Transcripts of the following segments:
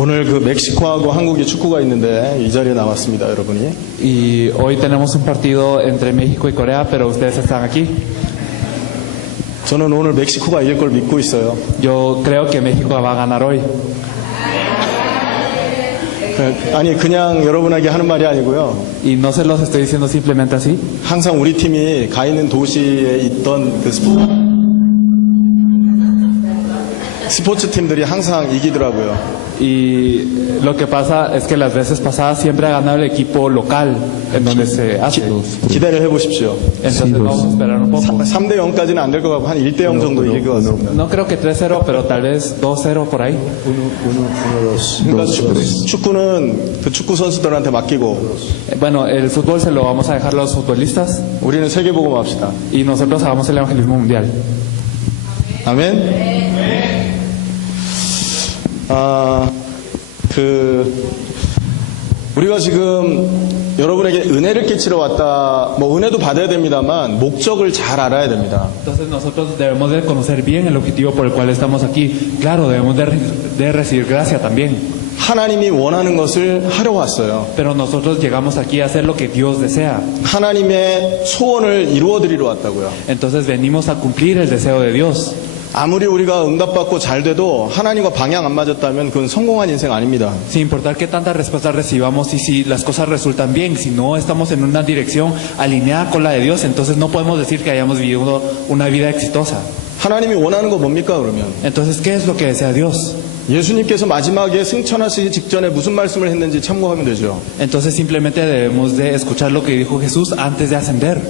오늘 그 멕시코하고 한국이 축구가 있는데 이 자리에 나왔습니다, 여러분이. Y hoy tenemos un partido entre México y Corea, pero ustedes están aquí. 저는 오늘 멕시코가 이길 걸 믿고 있어요. Yo creo que México va a ganar hoy. 아니 그냥 여러분에게 하는 말이 아니고요. Y no se los estoy diciendo simplemente así. 항상 우리 팀이 가 있는 도시에 있던 그 스포츠 팀들이 항상 이기더라고요. Y lo que pasa es que las veces pasadas siempre ha ganado el equipo local en donde se hace. 기대를 해보십시오. Entonces vamos a esperar un poco. 3대 0까지는 안 될 것 같고 한 1대 0 정도 이길 것 같습니다. No creo que 3-0, pero tal vez 2-0 por ahí. 그러니까 축구는 그 축구 선수들한테 맡기고 Bueno, el fútbol se lo vamos a dejar a los futbolistas 우리는 세계복음 합시다. y nosotros hagamos el evangelismo mundial. 아멘. 우리가 지금 여러분에게 은혜를 끼치러 왔다. 뭐 은혜도 받아야 됩니다만 목적을 잘 알아야 됩니다. Entonces nosotros debemos de conocer bien el objetivo por el cual estamos aquí. Claro, debemos de recibir gracia también. 하나님이 원하는 것을 하러 왔어요. Pero nosotros llegamos aquí a hacer lo que Dios desea. 하나님의 소원을 이루어 드리러 왔다고요. Entonces venimos a cumplir el deseo de Dios. 아무리 우리가 응답받고 잘 돼도 하나님과 방향 안 맞았다면 그건 성공한 인생 아닙니다. Sin importar qué tantas respuestas recibamos y si las cosas resultan bien, si no estamos en una dirección alineada con la de Dios, entonces no podemos decir que hayamos vivido una vida exitosa. 하나님이 원하는 거 뭡니까 그러면? Entonces, ¿qué es lo que desea Dios? 예수님께서 마지막에 승천하시기 직전에 무슨 말씀을 했는지 참고하면 되죠. Entonces simplemente debemos de escuchar lo que dijo Jesús antes de ascender.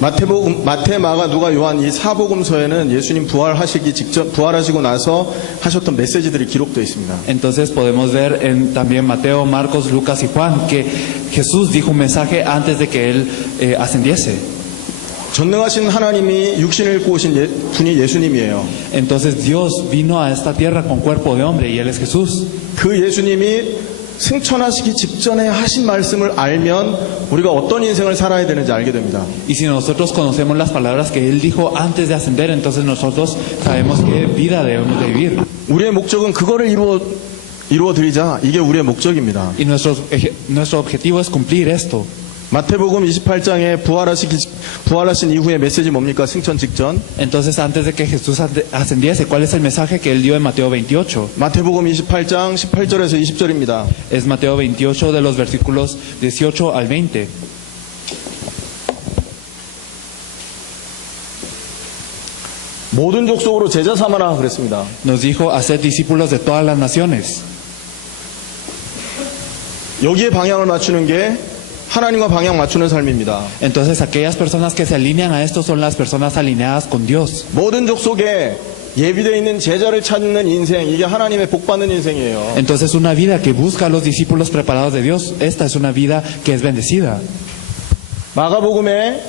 마태복음, 마태, 마가, 누가, 요한 이 사복음서에는 예수님 부활하시기 직전, 부활하시고 나서 하셨던 메시지들이 기록되어 있습니다. Entonces podemos ver en también Mateo, Marcos, Lucas y Juan que Jesús dijo un mensaje antes de que él ascendiese. 전능하신 하나님이 육신을 입고 오신 분이 예수님이에요. Entonces Dios vino a esta tierra con cuerpo de hombre y él es Jesús. 그 예수님이 승천하시기 직전에 하신 말씀을 알면 우리가 어떤 인생을 살아야 되는지 알게 됩니다. Y si nosotros conocemos las palabras que él dijo antes de ascender, entonces nosotros sabemos qué vida debemos de vivir. 우리의 목적은 그거를 이루어 드리자. 이게 우리의 목적입니다. Y nuestro objetivo es cumplir esto. 마태복음 28장에 부활하신 이후의 메시지 뭡니까? 승천 직전. Entonces, antes de que Jesús ascendiese, ¿cuál es el mensaje que él dio en Mateo 28? 마태복음 28장 18절에서 20절입니다. Es Mateo 28 de los versículos 18 al 20. 모든 족속으로 제자 삼아라 그랬습니다. Nos dijo, haced discípulos de todas las naciones. 여기에 방향을 맞추는 게 하나님과 방향 맞추는 삶입니다. Entonces, aquellas personas que se alinean a esto son las personas alineadas con Dios. 모든 족속에 예비되어 있는 제자를 찾는 인생, 이게 하나님의 복받는 인생이에요. Entonces, una vida que busca a los discípulos preparados de Dios, esta es una vida que es bendecida. 마가복음에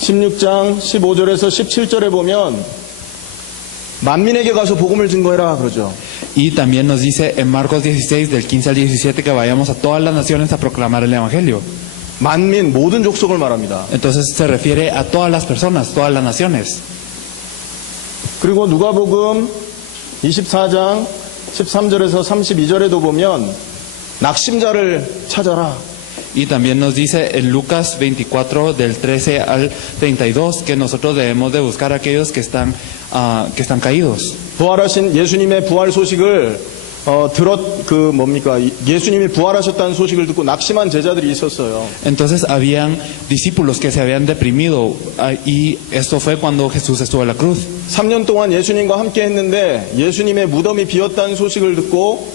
16장 15절에서 17절에 보면 만민에게 가서 복음을 증거해라 그러죠. Y también nos dice en Marcos 16 del 15 al 17 que vayamos a todas las naciones a proclamar el evangelio. 만민, 모든 족속을 말합니다. Entonces se refiere a todas las personas, todas las naciones. 그리고 누가복음 24장 13절에서 32절에도 보면 낙심자를 찾아라. Y también nos dice en Lucas 24 del 13 al 32 que nosotros debemos de buscar a aquellos que están caídos. 부활하신 예수님의 부활 소식을 예수님이 부활하셨다는 소식을 듣고 낙심한 제자들이 있었어요. Entonces habían discípulos que se habían deprimido y esto fue cuando Jesús estuvo en la cruz. 3년 동안 예수님과 함께 했는데 예수님의 무덤이 비었다는 소식을 듣고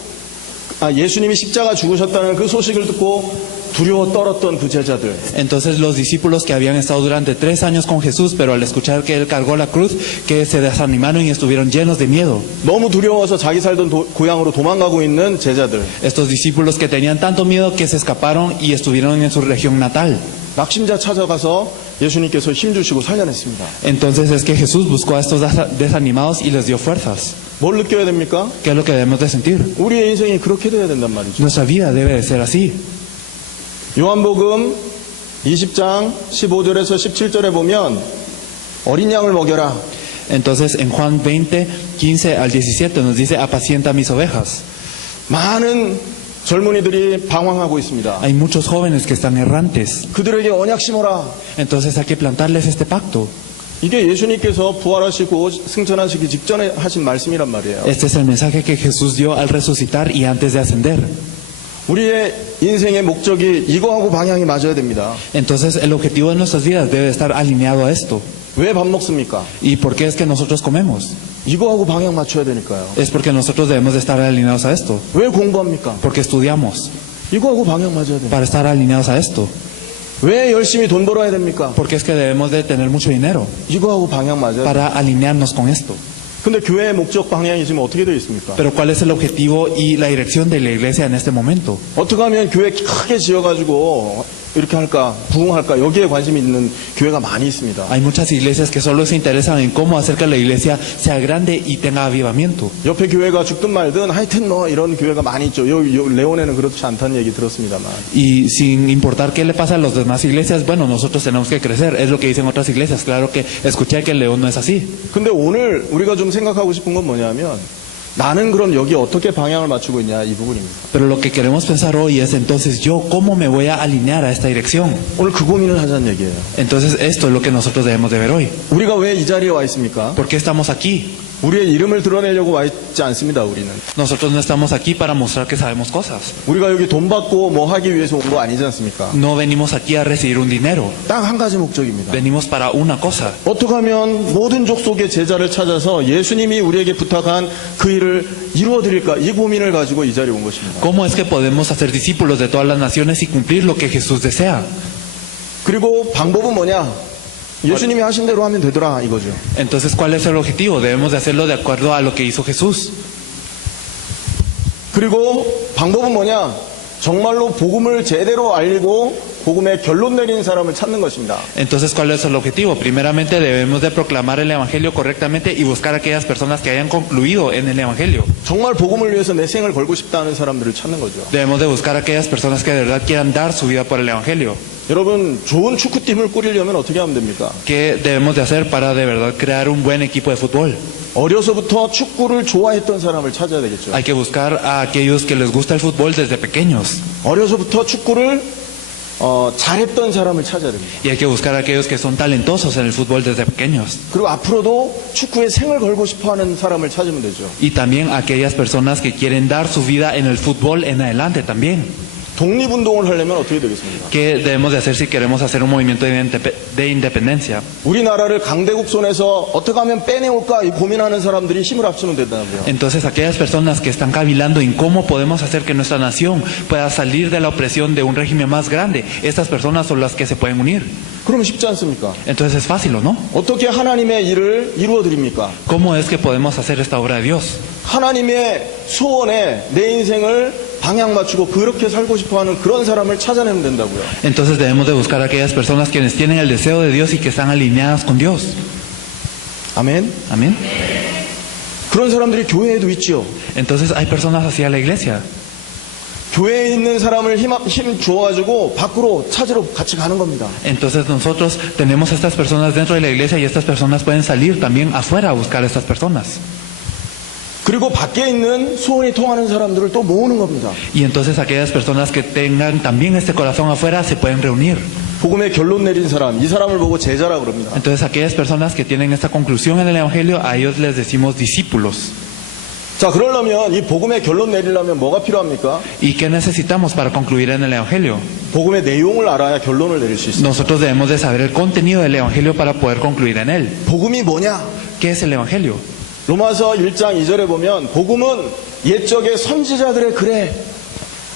예수님이 십자가 죽으셨다는 그 소식을 듣고 두려워 떨었던 그 제자들. Entonces los discípulos que habían estado durante 3 años con Jesús, pero al escuchar que Él cargó la cruz, que se desanimaron y estuvieron llenos de miedo. 너무 두려워서 자기 살던 고향으로 도망가고 있는 제자들. Estos discípulos que tenían tanto miedo que se escaparon y estuvieron en su región natal. 낙심자 찾아가서 예수님께서 힘주시고 살려냈습니다. Entonces es que Jesús buscó a estos desanimados y les dio fuerzas. 뭘 느껴야 됩니까? ¿Qué es lo que debemos de sentir? 우리의 인생이 그렇게 돼야 된단 말이죠. Nuestra vida debe de ser así. 요한복음 20장 15절에서 17절에 보면 어린 양을 먹여라. Entonces en Juan 20, 15 al 17 nos dice, apacienta mis ovejas. 많은 젊은이들이 방황하고 있습니다. Hay muchos jóvenes que están errantes. 그들에게 언약 심어라. Entonces hay que plantarles este pacto. 이게 예수님께서 부활하시고 승천하시기 직전에 하신 말씀이란 말이에요. Este es el mensaje que Jesús dio al resucitar y antes de ascender. 우리의 인생의 목적이 이거하고 방향이 맞아야 됩니다. Entonces el objetivo de nuestras vidas debe estar alineado a esto. 왜 밥 먹습니까? ¿Y por qué es que nosotros comemos? 이거하고 방향 맞춰야 되니까요. Es porque nosotros debemos de estar alineados a esto. 왜 공부합니까? Porque estudiamos. 이거하고 방향 맞아야 됩니다. Para estar alineados a esto. 왜 열심히 돈 벌어야 됩니까? Porque es que debemos de tener mucho dinero. 이거하고 방향 맞아야 돼요. Para alinearnos con esto. 근데 교회의 목적 방향이 지금 어떻게 되어 있습니까? Pero ¿cuál es el objetivo y la dirección de la iglesia en este momento? 어떻게 하면 교회 크게 지어가지고 이렇게 할까, 부흥할까, 여기에 관심이 있는 교회가 많이 있습니다. Hay muchas iglesias que solo se interesan en cómo hacer que la iglesia sea grande y tenga avivamiento. 옆에 교회가 죽든 말든 하여튼 뭐 이런 교회가 많이 있죠. 레온에는 그렇지 않다는 얘기 들었습니다만. Y sin importar qué le pasa a las demás iglesias, bueno, nosotros tenemos que crecer. Es lo que dicen otras iglesias. Claro que escuché que el León no es así. 근데 오늘 우리가 좀 생각하고 싶은 건 뭐냐면 나는 그럼 여기 어떻게 방향을 맞추고 있냐 이 부분입니다. Pero lo que queremos pensar hoy es entonces yo cómo me voy a alinear a esta dirección. 오늘 그 고민을 하자는 얘기예요. Entonces esto es lo que nosotros debemos de ver hoy. 우리가 왜 이 자리에 와 있습니까? ¿Por qué estamos aquí? 우리의 이름을 드러내려고 와 있지 않습니다. 우리는. Nosotros no estamos aquí para mostrar que sabemos cosas. 우리가 여기 돈 받고 뭐 하기 위해서 온 거 아니지 않습니까? No venimos aquí a recibir un dinero. 딱 한 가지 목적입니다. Venimos para una cosa. 어떻게 하면 모든 족속의 제자를 찾아서 예수님이 우리에게 부탁한 그 일을 이루어드릴까 이 고민을 가지고 이 자리에 온 것입니다. ¿Cómo es que podemos hacer discípulos de todas las naciones y cumplir lo que Jesús desea? 그리고 방법은 뭐냐? 예수님이 하신 대로 하면 되더라 이거죠. Entonces, ¿cuál es el objetivo? Debemos de hacerlo de acuerdo a lo que hizo Jesús. 그리고 방법은 뭐냐? 정말로 복음을 제대로 알리고 복음의 결론 내린 사람을 찾는 것입니다. Entonces, ¿cuál es el objetivo? Primeramente, debemos de proclamar el Evangelio correctamente y buscar a aquellas personas que hayan concluido en el Evangelio. 정말 복음을 위해서 내 생을 걸고 싶다는 사람들을 찾는 거죠. Debemos de buscar a aquellas personas que de verdad quieran dar su vida por el Evangelio. 여러분 좋은 축구팀을 꾸리려면 어떻게 하면 됩니까? ¿Qué debemos de hacer para de verdad crear un buen equipo de fútbol? 어려서부터 축구를 좋아했던 사람을 찾아야 되겠죠. Hay que buscar a aquellos que les gusta el fútbol desde pequeños. 어려서부터 축구를 잘했던 사람을 찾아야 됩니다. Y hay que buscar a aquellos que son talentosos en el fútbol desde pequeños. 그리고 앞으로도 축구에 생을 걸고 싶어하는 사람을 찾으면 되죠. Y también a aquellas personas que quieren dar su vida en el fútbol en adelante también. 독립운동을 하려면 어떻게 되겠습니까? ¿Qué debemos de hacer si queremos hacer un movimiento de independencia? 우리나라를 강대국 손에서 어떻게 하면 빼내올까 이 고민하는 사람들이 힘을 합치면 된다고요. Entonces aquellas personas que están cavilando en cómo podemos hacer que nuestra nación pueda salir de la opresión de un régimen más grande, estas personas son las que se pueden unir. 그러면 쉽지 않습니까? Entonces es fácil, ¿o no? 어떻게 하나님의 일을 이루어 드립니까? ¿Cómo es que podemos hacer esta obra de Dios? 하나님의 소원에 내 인생을 방향 맞추고 그렇게 살고 싶어하는 그런 사람을 찾아내면 된다고요. Entonces debemos de buscar a aquellas personas quienes tienen el deseo de Dios y que están alineadas con Dios. 아멘. Amén. 그런 사람들이 교회에도 있죠. Entonces hay personas hacia la iglesia. 교회에 있는 사람을 힘 주어가지고 밖으로 찾으러 같이 가는 겁니다. Entonces nosotros tenemos a estas personas dentro de la iglesia y estas personas pueden salir también afuera a buscar a estas personas. 그리고 밖에 있는 소원이 통하는 사람들을 또 모으는 겁니다. Y entonces aquellas personas que tengan también este corazón afuera se pueden reunir. 복음의 결론 내린 사람, 이 사람을 보고 제자라 그럽니다. Entonces aquellas personas que tienen esta conclusión en el Evangelio, a ellos les decimos discípulos. 자, 그러려면 이 복음의 결론 내리려면 뭐가 필요합니까? ¿Y qué necesitamos para concluir en el Evangelio? 복음의 내용을 알아야 결론을 내릴 수 있습니다. Nosotros debemos de saber el contenido del Evangelio para poder concluir en él. 복음이 뭐냐? ¿Qué es el Evangelio? 로마서 1장 2절에 보면 복음은 옛적의 선지자들의 글에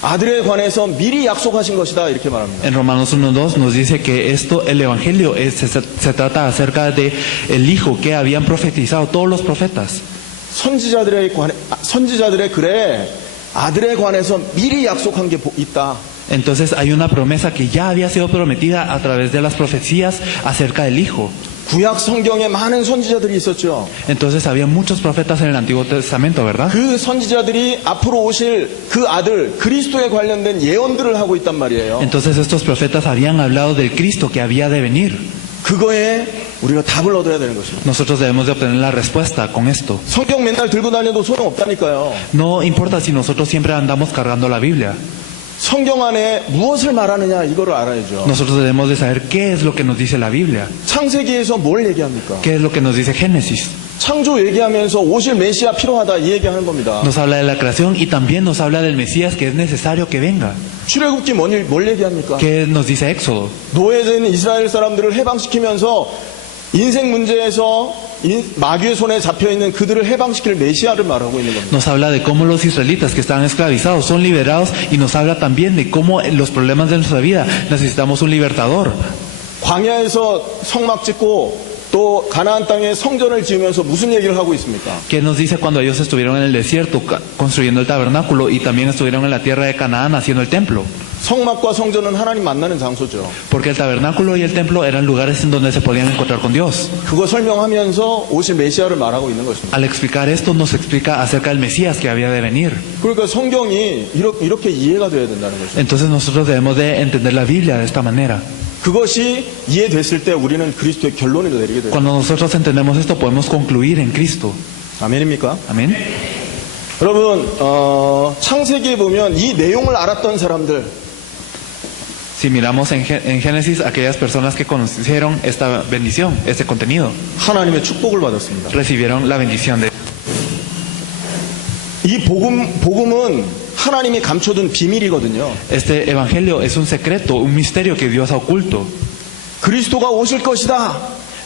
아들에 관해서 미리 약속하신 것이다 이렇게 말합니다. En Romanos 1:2 nos dice que esto, el Evangelio, se trata acerca de el Hijo que habían profetizado todos los profetas. 선지자들의 글에 아들에 관해서 미리 약속한 게 있다. Entonces hay una promesa que ya había sido prometida a través de las profecías acerca del Hijo. 구약 성경에 많은 선지자들이 있었죠. Entonces había muchos profetas en el Antiguo Testamento, ¿verdad? 그 선지자들이 앞으로 오실 그 아들 그리스도에 관련된 예언들을 하고 있단 말이에요. Entonces estos profetas habían hablado del Cristo que había de venir. 그거에 우리가 답을 얻어야 되는 것입니다. Nosotros debemos de obtener la respuesta con esto. 성경 맨날 들고 다녀도 소용없다니까요. No importa si nosotros siempre andamos cargando la Biblia. 성경 안에 무엇을 말하느냐 이거를 알아야죠. Nosotros debemos de saber qué es lo que nos dice la Biblia. 창세기에서 뭘 얘기합니까? ¿Qué es lo que nos dice Génesis? 창조 얘기하면서 오실 메시아 필요하다 이 얘기하는 겁니다. Nos habla de la creación y también nos habla del Mesías que es necesario que venga. 출애굽기 뭘 얘기합니까? ¿Qué nos dice Éxodo? 노예된 이스라엘 사람들을 해방시키면서 인생 문제에서 마귀의 손에 잡혀있는 그들을 해방시킬 메시아를 말하고 있는 겁니다. Nos habla de cómo los israelitas que estaban esclavizados son liberados y nos habla también de cómo en los problemas de nuestra vida necesitamos un libertador. 광야에서 성막 짓고 또 가나안 땅에 성전을 지으면서 무슨 얘기를 하고 있습니까? ¿Qué nos dice cuando ellos estuvieron en el desierto construyendo el tabernáculo y también estuvieron en la tierra de Canaán haciendo el templo? 성막과 성전은 하나님 만나는 장소죠. Porque el tabernáculo y el templo eran lugares en donde se podían encontrar con Dios. 그거 설명하면서 오실 메시아를 말하고 있는 것입니다. Al explicar esto nos explica acerca del Mesías que había de venir. 그러니까 성경이 이렇게 이해가 돼야 된다는 것입니다. Entonces nosotros debemos de entender la Biblia de esta manera. 그것이 이해됐을 때 우리는 그리스도의 결론을 내리게 돼요. Cuando nosotros entendemos esto podemos concluir en Cristo. 아멘입니까? Amén. 여러분 창세기에 보면 이 내용을 알았던 사람들 Si miramos en Génesis, aquellas personas que conocieron esta bendición, este contenido, 하나님의 축복을 받았습니다. recibieron la bendición de 이 복음은 하나님이 감춰둔 비밀이거든요. Este evangelio es un secreto, un misterio que Dios ha oculto. 그리스도가 오실 것이다.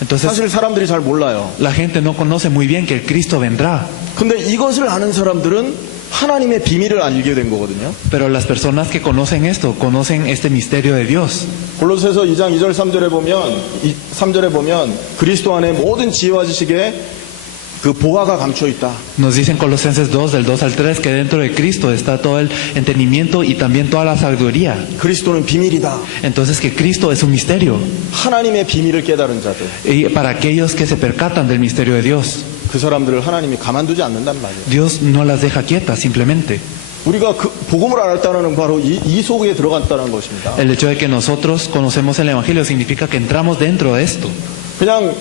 Entonces, 사실 사람들이 잘 몰라요. la gente no conoce muy bien que el Cristo vendrá. 근데 이것을 아는 사람들은 하나님의 비밀을 알게 된 거거든요. Pero las personas que conocen esto, conocen este misterio de Dios. 골로새서 2장 2절 3절에 보면 그리스도 안에 모든 지혜와 지식에 그 보화가 감춰 있다. Nos dicen Colosenses 2, del 2 al 3, que dentro de Cristo está todo el entendimiento y también toda la sabiduría. 그리스도는 비밀이다. Entonces que Cristo es un misterio. 하나님의 비밀을 깨달은 자들. Y para aquellos que se percatan del misterio de Dios, 그 사람들을 하나님이 가만두지 않는단 말이에요. Dios no las deja quietas simplemente. 우리가 그 복음을 알았다는 바로 이 속에 들어갔다는 것입니다. El hecho de que nosotros conocemos el Evangelio significa que entramos dentro de esto. 그냥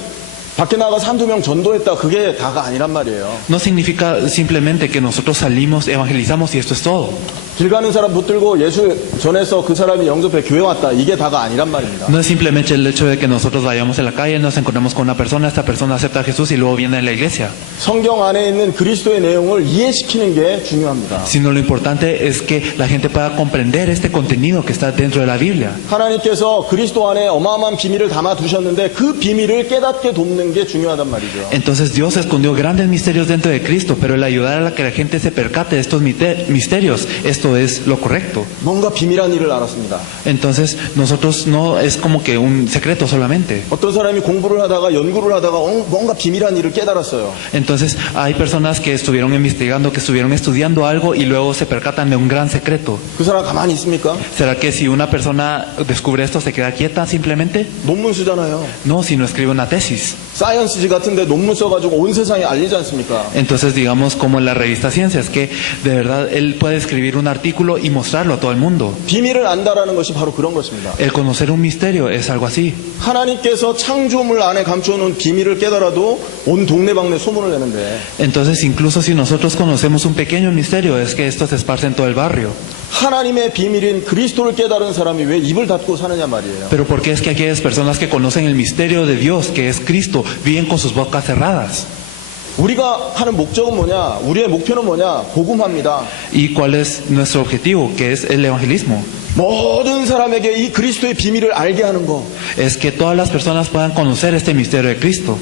밖에 나가서 한두 명 전도했다 그게 다가 아니란 말이에요. No significa simplemente que nosotros salimos, evangelizamos y esto es todo. 길 가는 사람 붙들고 예수 전해서 그 사람이 영접해 교회 왔다 이게 다가 아니란 말입니다. No es simplemente el hecho de que nosotros vayamos en la calle, nos encontremos con una persona, esta persona acepta a Jesús y luego viene a la iglesia. 성경 안에 있는 그리스도의 내용을 이해시키는 게 중요합니다. Sino lo importante es que la gente pueda comprender este contenido que está dentro de la Biblia. 하나님께서 그리스도 안에 어마어마한 비밀을 담아 두셨는데 그 비밀을 깨닫게 돕는 게 중요하단 말이죠. Entonces Dios escondió grandes misterios dentro de Cristo, pero el ayudar a que la gente se percate de estos misterios, esto es lo correcto. 뭔가 비밀한 일을 알았습니다. Entonces nosotros no es como que un secreto solamente. 어떤 사람이 공부를 하다가 연구를 하다가 뭔가 비밀한 일을 깨달았어요. Entonces hay personas que estuvieron investigando, que estuvieron estudiando algo y luego se percatan de un gran secreto. 그 사람 가만히 있습니까? ¿Será que si una persona descubre esto se queda quieta simplemente? 논문 쓰잖아요. No, si no escribe una tesis. 사이언스지 같은데 논문 써가지고 온 세상에 알리지 않습니까? Entonces digamos como en la revista Ciencias, que de verdad él puede escribir un artículo y mostrarlo a todo el mundo. 비밀을 안다라는 것이 바로 그런 것입니다. El conocer un misterio es algo así. 하나님께서 창조물 안에 감춰놓은 비밀을 깨달아도 온 동네방네 소문을 내는데 Entonces incluso si nosotros conocemos un pequeño misterio es que esto se esparce en todo el barrio. 하나님의 비밀인 그리스도를 깨달은 사람이 왜 입을 닫고 사느냐 말이에요. Pero ¿por qué es que aquellas personas que conocen el misterio de Dios, que es Cristo, viven con sus bocas cerradas? 우리가 하는 목적은 뭐냐? 우리의 목표는 뭐냐? 복음합니다. ¿Y cuál es nuestro objetivo? Que es el evangelismo. 모든 사람에게 이 그리스도의 비밀을 알게 하는 거. Es que todas las personas puedan conocer este misterio de Cristo.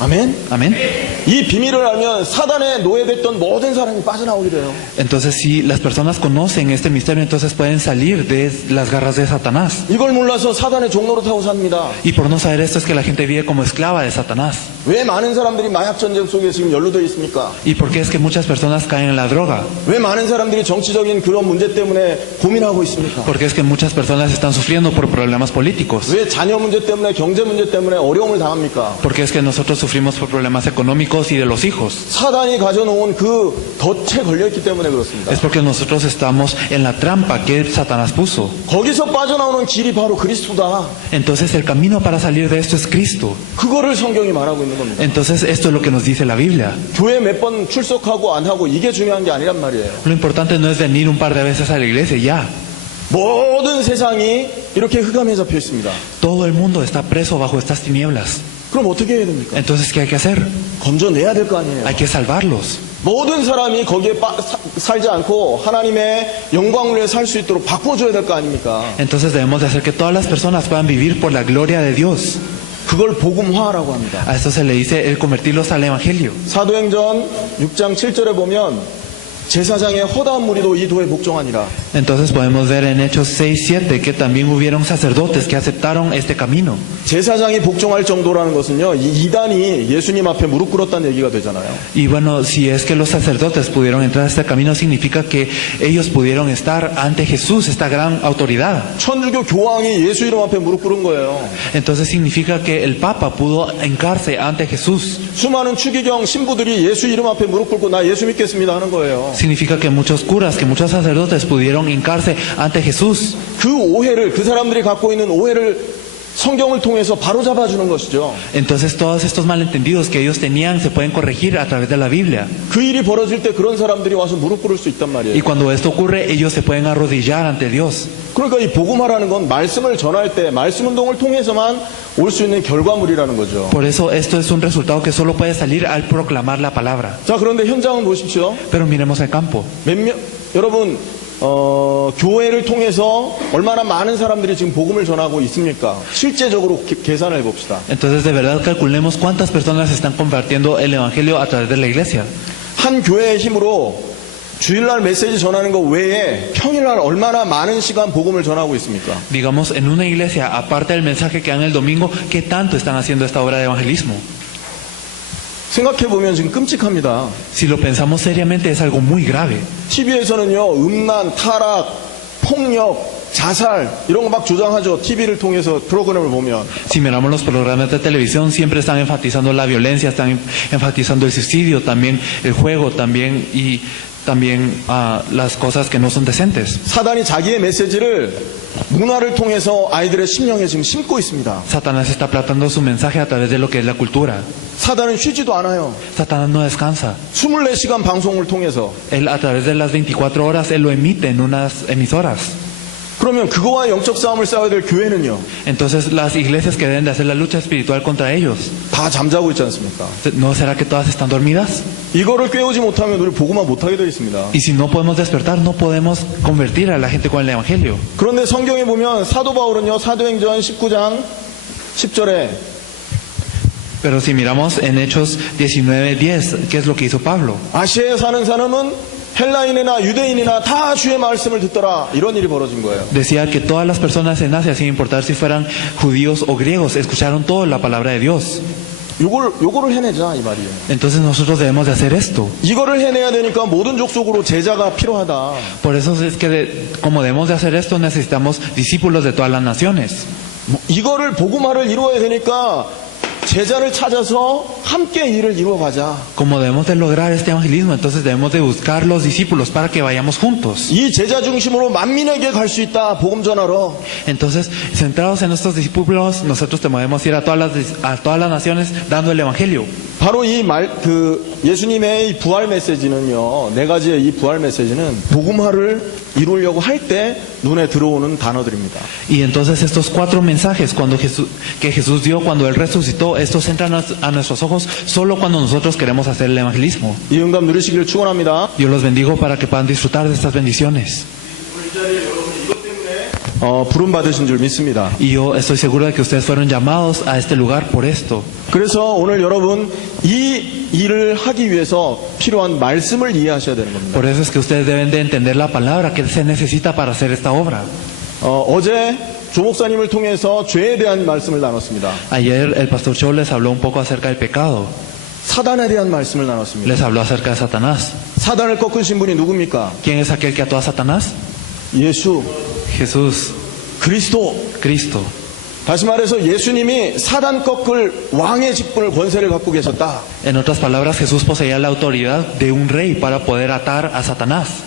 아멘. Amén. 이 비밀을 알면 사단에 노예됐던 모든 사람이 빠져나오게 돼요. Entonces si las personas conocen este misterio, entonces pueden salir de las garras de Satanás. 이걸 몰라서 사단의 종로로 타고 삽니다. Y por no saber esto es que la gente vive como esclava de Satanás. 왜 많은 사람들이 마약 전쟁 속에 지금 연루되어 있습니까? ¿Y por qué es que muchas personas caen en la droga? 왜 많은 사람들이 정치적인 그런 문제 때문에 고민하고 있습니까? Porque es que muchas personas están sufriendo por problemas políticos. 왜 자녀 문제 때문에 경제 문제 때문에 어려움을 당합니까? Porque es que nosotros sufrimos por problemas económicos y de los hijos. 사단이 가져놓은 그 덫에 걸려있기 때문에 그렇습니다. Es porque nosotros estamos en la trampa que Satanás puso. 거기서 빠져나오는 길이 바로 그리스도다. Entonces el camino para salir de esto es Cristo. 그거를 성경이 말하고 있는 겁니다. Entonces esto es lo que nos dice la Biblia. 교회 몇 번 출석하고 안 하고 이게 중요한 게 아니란 말이에요. Lo importante no es venir un par de veces a la iglesia y ya. 모든 세상이 이렇게 흑암에 잡혀 있습니다. Todo el mundo está preso bajo estas tinieblas. 그럼 어떻게 해야 됩니까? Entonces, ¿qué hay que hacer? 건져내야 될 거 아니에요. Hay que salvarlos. 모든 사람이 거기에 살지 않고 하나님의 영광을 살 수 있도록 바꿔줘야 될 거 아닙니까? Entonces debemos de hacer que todas las personas puedan vivir por la gloria de Dios. 그걸 복음화라고 합니다. A esto se le dice el convertirlos al Evangelio. 사도행전 6장 7절에 보면 제사장의 허다한 무리도 이 도에 복종하니라. Entonces podemos ver en Hechos 6:7 que también hubieron sacerdotes que aceptaron este camino. 제사장이 복종할 정도라는 것은요, 이 이단이 예수님 앞에 무릎 꿇었다는 얘기가 되잖아요. Y bueno, si es que los sacerdotes pudieron entrar a este camino, significa que ellos pudieron estar ante Jesús, esta gran autoridad. 천주교 교황이 예수 이름 앞에 무릎 꿇은 거예요. Entonces significa que el Papa pudo hincarse ante Jesús. 수많은 추기경 신부들이 예수 이름 앞에 무릎 꿇고 나 예수 믿겠습니다 하는 거예요. Significa que muchos curas, que muchos sacerdotes pudieron hincarse ante Jesús. 그 오해를, 그 사람들이 갖고 있는 오해를 성경을 통해서 바로잡아 주는 것이죠. Entonces todos estos malentendidos que ellos tenían se pueden corregir a través de la Biblia. 그 일이 벌어질 때 그런 사람들이 와서 무릎 꿇을 수 있단 말이에요. Y cuando esto ocurre, ellos se pueden arrodillar ante Dios. 그러니까 이 복음화라는 건 말씀을 전할 때 말씀 운동을 통해서만 올 수 있는 결과물이라는 거죠. Por eso esto es un resultado que solo puede salir al proclamar la palabra. 자, 그런데 현장은 보십시오. Pero miremos el campo. 여러분, 교회를 통해서 얼마나 많은 사람들이 지금 복음을 전하고 있습니까? 실제적으로 계산을 해봅시다. Entonces de verdad calculemos cuántas personas están compartiendo el Evangelio a través de la iglesia. 한 교회의 힘으로 주일날 메시지 전하는 것 외에 평일날 얼마나 많은 시간 복음을 전하고 있습니까? Digamos, en una iglesia, aparte del mensaje que dan el domingo, ¿qué tanto están haciendo esta obra de evangelismo? 생각해보면 지금 끔찍합니다. Si lo pensamos seriamente, es algo muy grave. TV에서는요, 음란, 타락, 폭력, 자살 이런 거 막 조장하죠. TV를 통해서 프로그램을 보면. Si miramos los programas de televisión, siempre están enfatizando la violencia, están enfatizando el suicidio, también el juego, también y también las cosas que no son decentes. 사단이 자기의 메시지를 문화를 통해서 아이들의 심령에 지금 심고 있습니다. Satanás está plantando su mensaje a través de lo que es la cultura. 사단은 쉬지도 않아요. Satanás no descansa. 24시간 방송을 통해서. Él a través de las 24 horas, él lo emite en unas emisoras. 그러면 그거와 영적 싸움을 싸워야 될 교회는요? Entonces las iglesias que deben de hacer la lucha espiritual contra ellos, 다 잠자고 있지 않습니까? ¿no será que todas están dormidas? 이거를 깨우지 못하면 우리 복음화 못하게 되어 있습니다. Y si no podemos despertar, no podemos convertir a la gente con el Evangelio. 그런데 성경에 보면 사도 바울은요, 사도행전 19장 10절에 Pero si miramos en Hechos 19:10, ¿qué es lo que hizo Pablo? 아시아에 사는 사람은 헬라인이나 유대인이나 다 주의 말씀을 듣더라. 이런 일이 벌어진 거예요. Decía que todas las personas en Asia, sin importar si fueran judíos o griegos, escucharon toda la palabra de Dios. 요거를 해내자 이 말이에요. Entonces nosotros debemos de hacer esto. 이거를 해내야 되니까 모든 족속으로 제자가 필요하다. Por eso es que como debemos de hacer esto, necesitamos discípulos de todas las naciones. 이거를 복음화를 이루어야 되니까 제자를 찾아서 함께 일을 이루어가자. Como debemos de lograr este evangelismo, entonces debemos de buscar los discípulos para que vayamos juntos. 이 제자 중심으로 만민에게 갈 수 있다. 복음 전하러. Entonces, centrados en estos discípulos, nosotros podemos ir a todas las naciones dando el evangelio. 바로 예수님의 이 부활 메시지는요, 네 가지의 이 부활 메시지는 복음화를 이루려고 할 때 눈에 들어오는 단어들입니다. Y entonces estos 4 mensajes que Jesús dio cuando Él resucitó, estos entran a nuestros ojos solo cuando nosotros queremos hacer el evangelismo. 이 응답 누리시기를 축원합니다. Yo los bendigo para que puedan disfrutar de estas bendiciones. 부름 받으신 줄 믿습니다. Y yo estoy seguro de que ustedes fueron llamados a este lugar por esto. 그래서 오늘 여러분 이 일을 하기 위해서 필요한 말씀을 이해하셔야 되는 겁니다. Por eso es que ustedes deben de entender la palabra que se necesita para hacer esta obra. 어제 조 목사님을 통해서 죄에 대한 말씀을 나눴습니다. Ayer el pastor Cho les habló un poco acerca del pecado. 사단에 대한 말씀을 나눴습니다. Les habló acerca de Satanás. 사단을 꺾으신 분이 누굽니까? ¿Quién es aquel que ató a Satanás? 예수, Jesús, 그리스도. Cristo. 다시 말해서 예수님이 사단 꺾을 왕의 직분을 권세를 갖고 계셨다. En otras palabras, Jesús poseía la autoridad de un rey para poder atar a Satanás.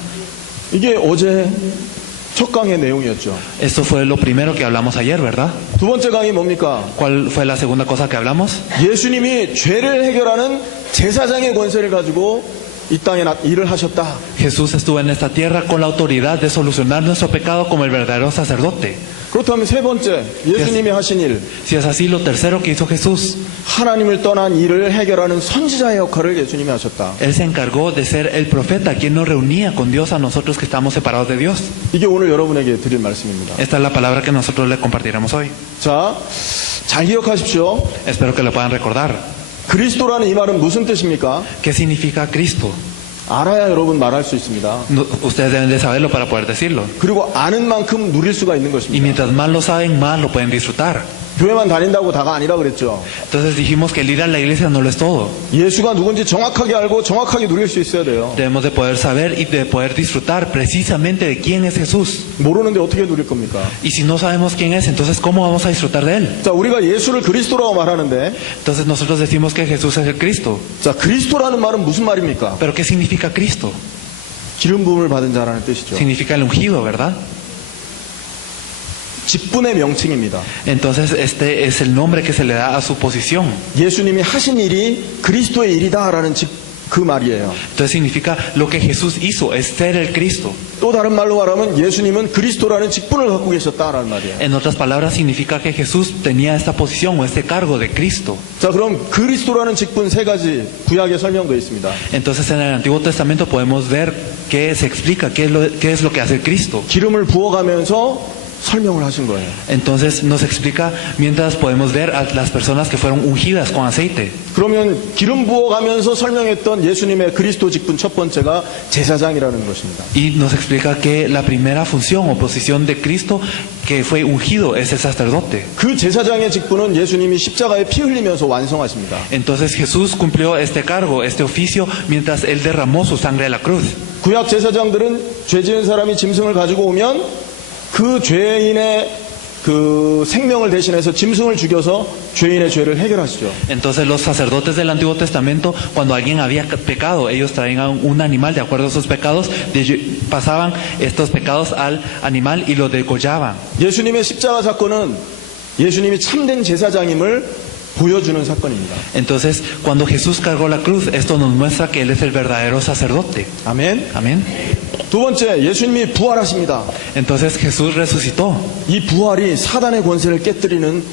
이게 어제 첫 강의 내용이었죠. Esto fue lo primero que hablamos ayer, ¿verdad? 두 번째 강의 뭡니까? ¿Cuál fue la segunda cosa que hablamos? 예수님이 죄를 해결하는 제사장의 권세를 가지고 이 땅에 일을 하셨다. Jesús estuvo en esta tierra con la autoridad de solucionar nuestro pecado como el verdadero sacerdote. 그렇다면 세 번째, 예수님이 하신 일, Si es así, lo tercero que hizo Jesús, 하나님을 떠난 일을 해결하는 선지자의 역할을 예수님이 하셨다. Él se encargó de ser el profeta, quien nos reunía con Dios a nosotros que estamos separados de Dios. 이게 오늘 여러분에게 드릴 말씀입니다. Esta es la palabra que nosotros le compartiremos hoy. 자, 잘 기억하십시오. Espero que lo puedan recordar. 그리스도라는 이 말은 무슨 뜻입니까? ¿Qué significa Cristo? 알아야 여러분 말할 수 있습니다. Ustedes deben de saberlo para poder decirlo. 그리고 아는 만큼 누릴 수가 있는 Y 것입니다. mientras más lo saben, más lo pueden disfrutar. 교회만 다닌다고 다가 아니라 그랬죠. Entonces dijimos que el ir a la iglesia no lo es todo. 예수가 누군지 정확하게 알고 정확하게 누릴 수 있어야 돼요. Debemos de poder saber y de poder disfrutar precisamente de quién es Jesús. 모르는데 어떻게 누릴 겁니까? Y si no sabemos quién es, entonces ¿cómo vamos a disfrutar de Él? 자, 우리가 예수를 그리스도라고 말하는데, Entonces nosotros decimos que Jesús es el Cristo. 자, 그리스도라는 말은 무슨 말입니까? ¿Pero qué significa Cristo? 기름 부음을 받은 자라는 뜻이죠. Significa el ungido, ¿verdad? 직분의 명칭입니다. Entonces este es el nombre que se le da a su posición. 예수님이 하신 일이 그리스도의 일이다라는 그 말이에요. Entonces significa lo que Jesús hizo es ser el Cristo. 또 다른 말로 말하면 예수님은 그리스도라는 직분을 갖고 계셨다라는 말이에요. En otras palabras significa que Jesús tenía esta posición o este cargo de Cristo. 자, 그럼 그리스도라는 직분 세 가지 구약에 설명되어 있습니다. Entonces en el Antiguo Testamento podemos ver qué se explica, qué es lo que hace Cristo. 기름을 부어가면서 설명을 하신 거예요. Entonces nos explica mientras podemos ver a las personas que fueron ungidas con aceite. 그러면 기름 부어가면서 설명했던 예수님의 그리스도 직분 첫 번째가 제사장이라는 것입니다. Y nos explica que la primera función o posición de Cristo que fue ungido es el sacerdote. 그 제사장의 직분은 예수님이 십자가에 피 흘리면서 완성하십니다. Entonces Jesús cumplió este cargo, este oficio, mientras Él derramó su sangre en la cruz. 구약 제사장들은 죄 지은 사람이 짐승을 가지고 오면 그 죄인의 그 생명을 대신해서 짐승을 죽여서 죄인의 죄를 해결하시죠. Entonces los sacerdotes del Antiguo Testamento, cuando alguien había pecado, ellos traían un animal de acuerdo a sus pecados, pasaban estos pecados al animal y lo degollaban. 예수님의 십자가 사건은 예수님이 참된 제사장임을 보여주는 사건입니다. Entonces, cuando Jesús cargó la cruz, esto nos muestra que Él es el verdadero sacerdote. 아멘. Amén. 두 번째, 예수님이 부활하십니다. Entonces Jesús resucitó. 이 부활이 사단의 권세를 깨뜨리는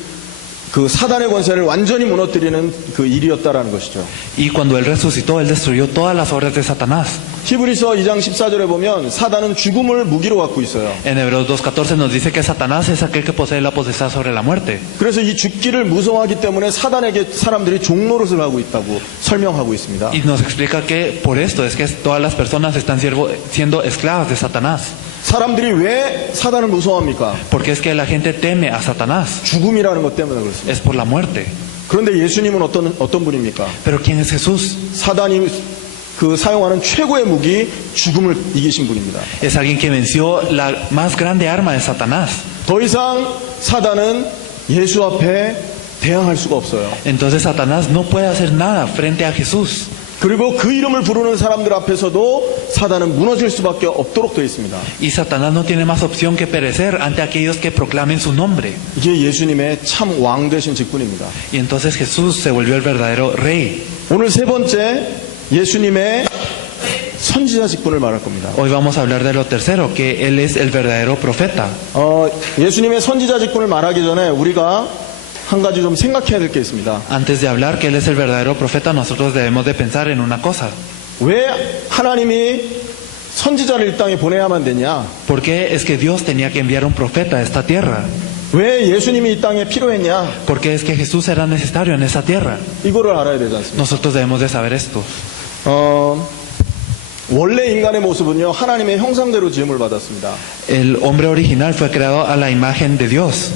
그 사단의 권세를 완전히 무너뜨리는 그 일이었다라는 것이죠. Y cuando Él resucitó, Él destruyó todas las obras de Satanás. 히브리서 2장 14절에 보면 사단은 죽음을 무기로 갖고 있어요. En Hebreos 2.14 nos dice que Satanás es aquel que posee la potestad sobre la muerte. 그래서 이 죽기를 무서워하기 때문에 사단에게 사람들이 종노릇을 하고 있다고 설명하고 있습니다. Y nos explica que por esto es que todas las personas están siendo esclavas de Satanás. 사람들이 왜 사단을 무서워합니까? Porque es que la gente teme a Satanás. 죽음이라는 것 때문에 그렇습니다. Es por la muerte. 그런데 예수님은 어떤 분입니까? Pero ¿quién es Jesús? 사단이 그 사용하는 최고의 무기 죽음을 이기신 분입니다. Es alguien que venció la más grande arma de Satanás. 더 이상 사단은 예수 앞에 대항할 수가 없어요. Entonces Satanás no puede hacer nada frente a Jesús. 그리고 그 이름을 부르는 사람들 앞에서도 사단은 무너질 수밖에 없도록 되어 있습니다. Y Satanás no tiene más opción que perecer ante aquellos que proclamen su nombre. 이게 예수님의 참 왕 되신 직분입니다. Y entonces Jesús se volvió el verdadero rey. 오늘 세 번째 예수님의 선지자 직분을 말할 겁니다. Hoy vamos a hablar de lo tercero, que Él es el verdadero profeta. 예수님의 선지자 직분을 말하기 전에 우리가 한 가지 좀 생각해야 될 게 있습니다. Antes de hablar que Él es el verdadero profeta, nosotros debemos de pensar en una cosa. 왜 하나님이 선지자를 이 땅에 보내야만 되냐? ¿Por qué es que Dios tenía que enviar un profeta a esta tierra? 왜 예수님이 이 땅에 필요했냐? ¿Por qué es que Jesús era necesario en esta tierra? 이거를 알아야 되지 않습니까? Nosotros debemos de saber esto. 원래 인간의 모습은요, 하나님의 형상대로 지음을 받았습니다. El hombre original fue creado a la imagen de Dios.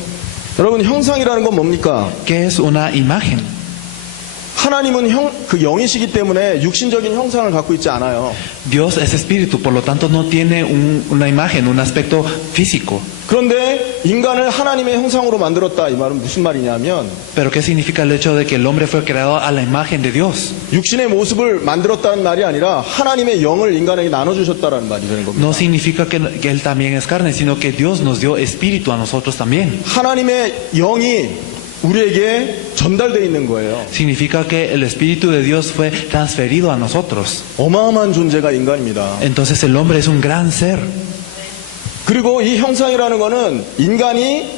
여러분, 형상이라는 건 뭡니까? ¿Qué es una imagen? 하나님은 그 영이시기 때문에 육신적인 형상을 갖고 있지 않아요. Dios es espíritu, por lo tanto no tiene una imagen, un aspecto físico. 그런데 인간을 하나님의 형상으로 만들었다. 이 말은 무슨 말이냐면 Pero ¿qué significa el hecho de que el hombre fue creado a la imagen de Dios? 육신의 모습을 만들었다는 말이 아니라 하나님의 영을 인간에게 나눠주셨다라는 말이 되는 겁니다. No significa que él también es carne, sino que Dios nos dio espíritu a nosotros también. 하나님의 영이 우리에게 전달되어 있는 거예요. Significa que el espíritu de Dios fue transferido a nosotros. 어마어마한 존재가 인간입니다. Entonces el hombre es un gran ser. 그리고 이 형상이라는 거는 인간이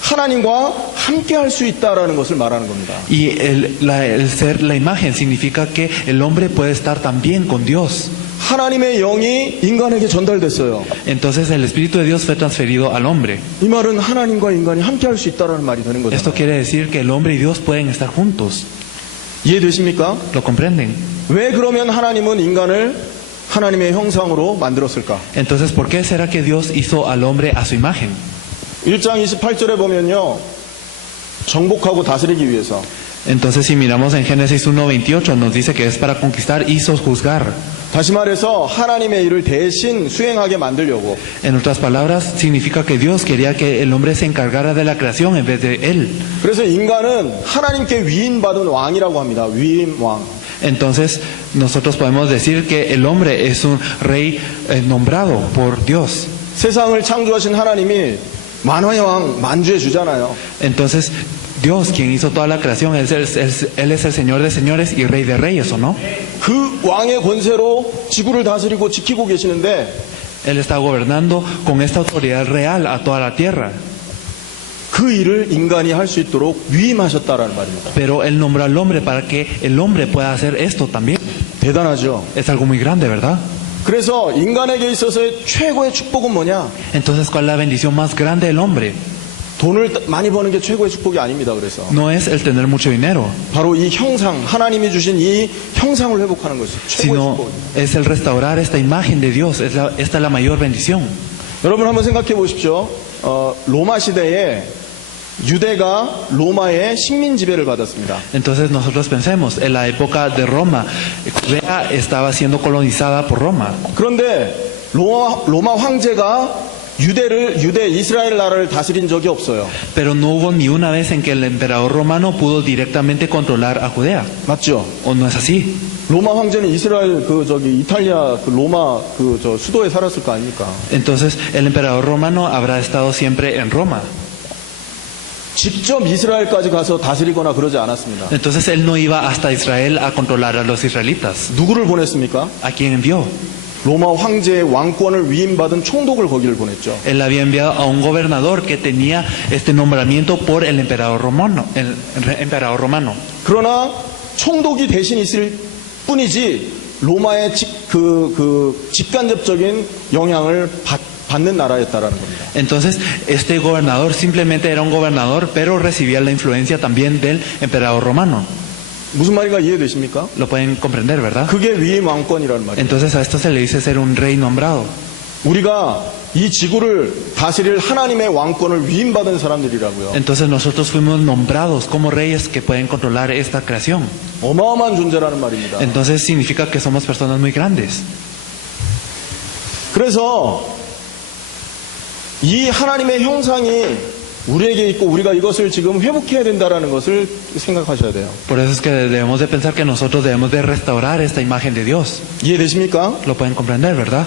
하나님과 함께 할 수 있다라는 것을 말하는 겁니다. Y el ser, la imagen, significa que el hombre puede estar también con Dios. 하나님의 영이 인간에게 전달됐어요. Entonces el espíritu de Dios fue transferido al hombre. 이 말은 하나님과 인간이 함께 할 수 있다라는 말이 되는 거죠. Esto quiere decir que el hombre y Dios pueden estar juntos. 이해되십니까? ¿Lo comprenden? 왜 그러면 하나님은 인간을 하나님의 형상으로 만들었을까? Entonces, ¿por qué será que Dios hizo al hombre a su imagen? 1장 28절에 보면요. 정복하고 다스리기 위해서. Entonces, si miramos en Génesis 1:28, nos dice que es para conquistar y sojuzgar. 다시 말해서 하나님의 일을 대신 수행하게 만들려고. En otras palabras, significa que Dios quería que el hombre se encargara de la creación en vez de él. 그래서 인간은 하나님께 위임받은 왕이라고 합니다. 위임왕. Entonces, nosotros podemos decir que el hombre es un rey nombrado por Dios. 세상을 창조하신 하나님이 만화의 왕, 만주의 주잖아요. Entonces, Dios, quien hizo toda la creación, Él es el Señor de señores y Rey de reyes, ¿o no? 그 왕의 권세로 지구를 다스리고 지키고 계시는데 Él está gobernando con esta autoridad real a toda la tierra. 그 일을 인간이 할 수 있도록 위임하셨다라는 말입니다. Pero Él nombró al hombre para que el hombre pueda hacer esto también. 대단하죠. Es algo muy grande, ¿verdad? 그래서 인간에게 있어서의 최고의 축복은 뭐냐? Entonces, ¿cuál es la bendición más grande del hombre? 돈을 많이 버는 게 최고의 축복이 아닙니다. 그래서 No es el tener mucho dinero, 바로 이 형상, 하나님이 주신 이 형상을 회복하는 것이 최고의 sino 축복입니다. es el restaurar esta imagen de Dios. Esta es la mayor bendición. 여러분 한번 생각해 보십시오. 로마 시대에 유대가 로마의 식민 지배를 받았습니다. Entonces nosotros pensemos, en la época de Roma, Judea estaba siendo colonizada por Roma. 그런데 로마 황제가 유대 이스라엘 나라를 다스린 적이 없어요. Pero no hubo ni una vez en que el emperador romano pudo directamente controlar a Judea. 맞죠? ¿O no es así? 로마 황제는 이스라엘 이탈리아 로마 수도에 살았을 거 아닙니까? Entonces el emperador romano habrá estado siempre en Roma. 직접 이스라엘까지 가서 다스리거나 그러지 않았습니다. Entonces él no iba hasta Israel a controlar a los israelitas. 누구를 보냈습니까? ¿A quién envió? 로마 황제의 왕권을 위임받은 총독을 거기를 보냈죠. Él había enviado a un gobernador que tenía este nombramiento por el emperador romano. 그러나 총독이 대신 있을 뿐이지 로마의 직간접적인 영향을 받는 나라였다라는 겁니다. Entonces, este gobernador simplemente era un gobernador, pero recibía la influencia también del emperador romano. 무슨 말인가 이해되십니까? Lo pueden comprender, ¿verdad? 그게 위임 왕권이라는 말이에요. Entonces a esto se le dice ser un rey nombrado. 우리가 이 지구를 다스릴 하나님의 왕권을 위임받은 사람들이라고요. Entonces nosotros fuimos nombrados como reyes que pueden controlar esta creación. 어마어마한 존재라는 말입니다. Entonces significa que somos personas muy grandes. 그래서 이 하나님의 형상이 우리에게 있고 우리가 이것을 지금 회복해야 된다라는 것을 생각하셔야 돼요. Por eso es que debemos de pensar que nosotros debemos de restaurar esta imagen de Dios. 이해되십니까? Lo pueden comprender, ¿verdad?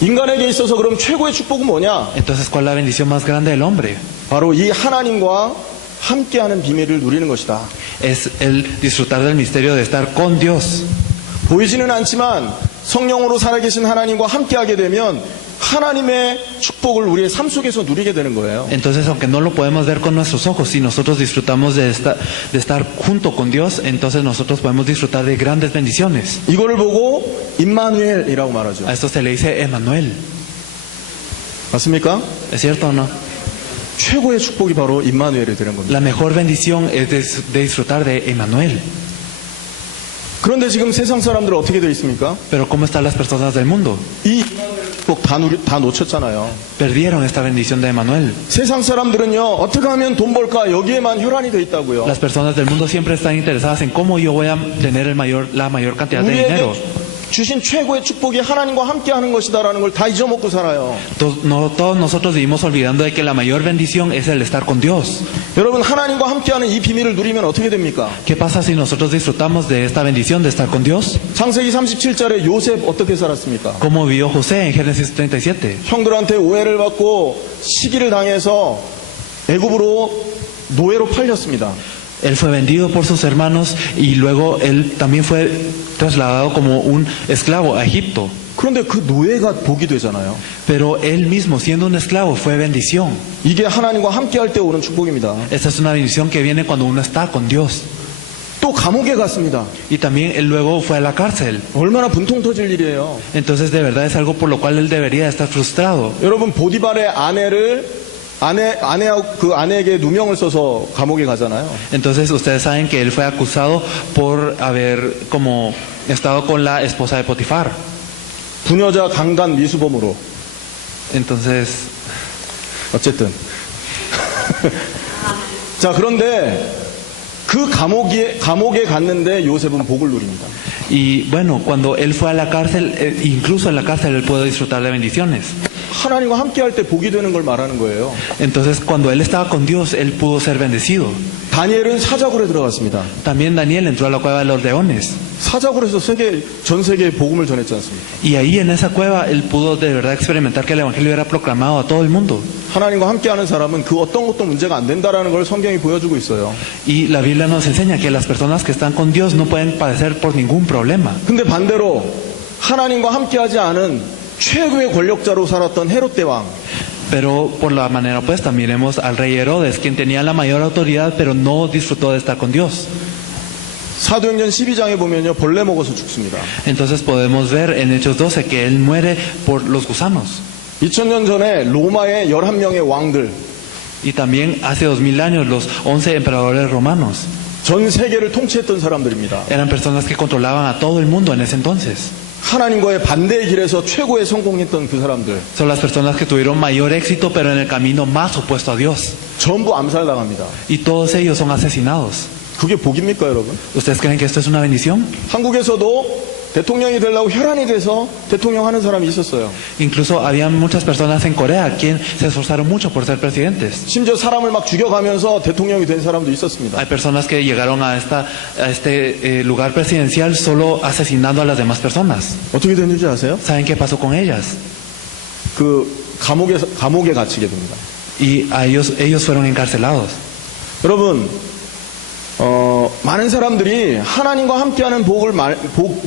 인간에게 있어서 그럼 최고의 축복은 뭐냐? Entonces, ¿cuál es la bendición más grande del hombre? 바로 이 하나님과 함께하는 비밀을 누리는 것이다. Es el disfrutar del misterio de estar con Dios. 보이지는 않지만 성령으로 살아계신 하나님과 함께하게 되면 하나님의 축복을 우리의 삶 속에서 누리게 되는 거예요. Entonces, aunque no lo podemos ver con nuestros ojos, si nosotros disfrutamos de estar junto con Dios, entonces nosotros podemos disfrutar de grandes bendiciones. 이거를 보고 임마누엘이라고 말하죠. A esto se le dice Emmanuel. 맞습니까? ¿Es cierto o no? 최고의 축복이 바로 임마누엘이 되는 겁니다. La mejor bendición es de disfrutar de Emmanuel. 그런데 지금 세상 사람들은 어떻게 되어 있습니까? Pero ¿cómo están las personas del mundo? 이 임마누엘을 축복 다 놓쳤잖아요. Perdieron esta bendición de Emanuel. 세상 사람들은요, 어떻게 하면 돈 벌까 여기에만 혈안이 돼 있다고요. Las personas del mundo siempre están interesadas en cómo yo voy a tener la mayor cantidad de dinero. 우리에게 주신 최고의 축복이 하나님과 함께하는 것이다라는 걸 다 잊어먹고 살아요. Todos nosotros vivimos olvidando de que la mayor bendición es el estar con Dios. 여러분, 하나님과 함께하는 이 비밀을 누리면 어떻게 됩니까? ¿Qué pasa si nosotros disfrutamos de esta bendición de estar con Dios? 창세기 37절에 요셉 어떻게 살았습니까? ¿Cómo vivió José en Génesis 37? 형들한테 오해를 받고 시기를 당해서 애굽으로 노예로 팔렸습니다. Él fue vendido por sus hermanos y luego él también fue trasladado como un esclavo a Egipto. 그런데 그 노예가 복이 되잖아요. Pero él mismo, siendo un esclavo, fue bendición. 이게 하나님과 함께할 때 오는 축복입니다. Esta es una bendición que viene cuando uno está con Dios. 또 감옥에 갔습니다. Y también él luego fue a la cárcel. 얼마나 분통 터질 일이에요. Entonces de verdad es algo por lo cual él debería estar frustrado. 여러분, 보디발의 아내에게 누명을 써서 감옥에 가잖아요. Entonces ustedes saben que él fue acusado por haber como estado con la esposa de Potifar. 부녀자 강간 미수범으로. Entonces, 어쨌든. 자, 그런데 그 감옥에 갔는데 요셉은 복을 누립니다. y bueno, cuando él fue a la cárcel, incluso en la cárcel él pudo disfrutar de bendiciones. 하나님과 함께할 때 복이 되는 걸 말하는 거예요. Entonces cuando él estaba con Dios, él pudo ser bendecido. 다니엘은 사자굴에 들어갔습니다. También Daniel entró a la cueva de los leones. 사자굴에서 전 세계에 복음을 전했지 않습니까? Y ahí en esa cueva él pudo de verdad experimentar que el evangelio era proclamado a todo el mundo. 하나님과 함께하는 사람은 그 어떤 것도 문제가 안 된다라는 걸 성경이 보여주고 있어요. Y la Biblia nos enseña que las personas que están con Dios no pueden padecer por ningún problema. 근데 반대로 하나님과 함께하지 않은 최고의 권력자로 살았던 헤롯 대왕. Pero por la manera opuesta, miremos al rey Herodes, quien tenía la mayor autoridad, pero no disfrutó de estar con Dios. 사도행전 12장에 보면요, 벌레 먹어서 죽습니다. Entonces podemos ver en Hechos 12 que él muere por los gusanos. 2000년 전에 로마의 11명의 왕들, Y también hace 2000 años los 11 emperadores romanos 전 세계를 통치했던 사람들입니다. eran personas que controlaban a todo el mundo en ese entonces. 하나님과의 반대의 길에서 최고의 성공했던 그 사람들, Son las personas que tuvieron mayor éxito, pero en el camino más opuesto a Dios. 전부 암살당합니다. Y todos ellos son asesinados. 그게 복입니까, 여러분? ¿Ustedes creen que esto es una bendición? 한국에서도 대통령이 되려고 혈안이 돼서 대통령 하는 사람이 있었어요. Incluso había muchas personas en Corea quien se esforzaron mucho por ser presidentes. 심지어 사람을 막 죽여가면서 대통령이 된 사람도 있었습니다. Hay personas que llegaron a este lugar presidencial solo asesinando a las demás personas. 어떻게 됐는지 아세요? ¿Saben qué pasó con ellas? 그 감옥에 갇히게 됩니다. Y a ellos fueron encarcelados. 여러분, 많은 사람들이 하나님과 함께하는 복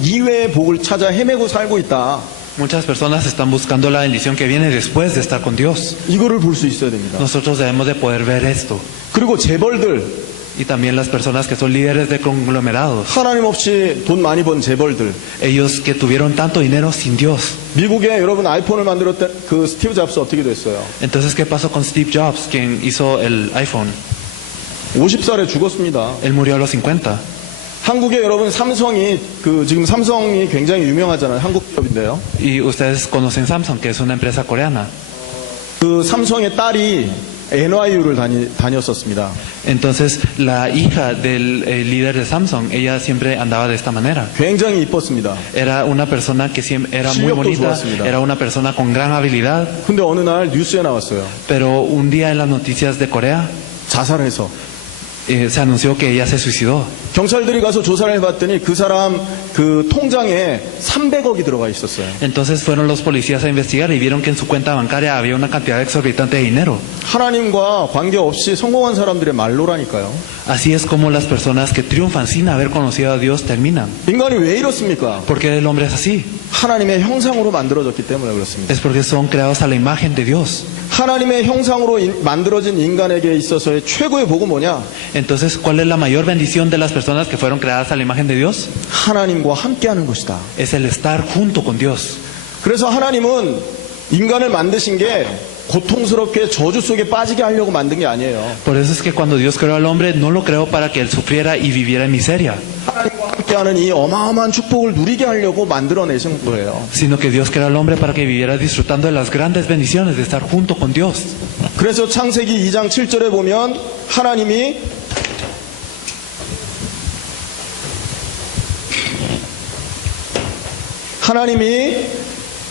이외의 복을 찾아 헤매고 살고 있다. Muchas personas están buscando la bendición que viene después de estar con Dios. 이거를 볼 수 있어야 됩니다. Nosotros debemos de poder ver esto. 그리고 재벌들, Y también las personas que son líderes de conglomerados. 하나님 없이 돈 많이 번 재벌들. Ellos que tuvieron tanto dinero sin Dios. 미국에 여러분 아이폰을 만들었던 그 스티브 잡스 어떻게 됐어요? Entonces, ¿qué pasó con Steve Jobs, quien hizo el iPhone? 50살에 죽었습니다. Él murió a los 50. 한국에 여러분 지금 삼성이 굉장히 유명하잖아요. 한국 기업인데요. Y ustedes conocen Samsung, que es una empresa coreana. 그 삼성의 딸이 NYU를 다녔었습니다. Entonces, la hija del líder de Samsung, ella siempre andaba de esta manera. 굉장히 이뻤습니다. Era una persona que siempre era muy 실력도 bonita, 좋았습니다. era una persona con gran habilidad, 근데 어느 날 뉴스에 나왔어요. pero un día en las noticias de Corea 자살해서. se anunció que ella se suicidó. 경찰들이 가서 조사를 해봤더니 그 사람 그 통장에 300억이 들어가 있었어요. Entonces fueron los policías a investigar y vieron que en su cuenta bancaria había una cantidad exorbitante de dinero. 하나님과 관계없이 성공한 사람들의 말로라니까요. Así es como las personas que triunfan sin haber conocido a Dios terminan. 인간이 왜 이렇습니까? ¿Por qué el hombre es así? 하나님의 형상으로 만들어졌기 때문에 그렇습니다. Es porque son creados a la imagen de Dios. 하나님의 형상으로 만들어진 인간에게 있어서의 최고의 복은 뭐냐? Entonces, ¿cuál es la mayor bendición de las personas que fueron creadas a la imagen de Dios? 하나님과 함께하는 것이다. Es el estar junto con Dios. 그래서 하나님은 인간을 만드신 게 고통스럽게 저주 속에 빠지게 하려고 만든 게 아니에요. Por eso es que cuando Dios creó al hombre, no lo creó para que él sufriera y viviera en miseria, 하나님과 함께하는 이 어마어마한 축복을 누리게 하려고 만들어내신 거예요. sino que Dios creó al hombre para que viviera disfrutando de las grandes bendiciones de estar junto con Dios. 그래서 창세기 2장 7절에 보면 하나님이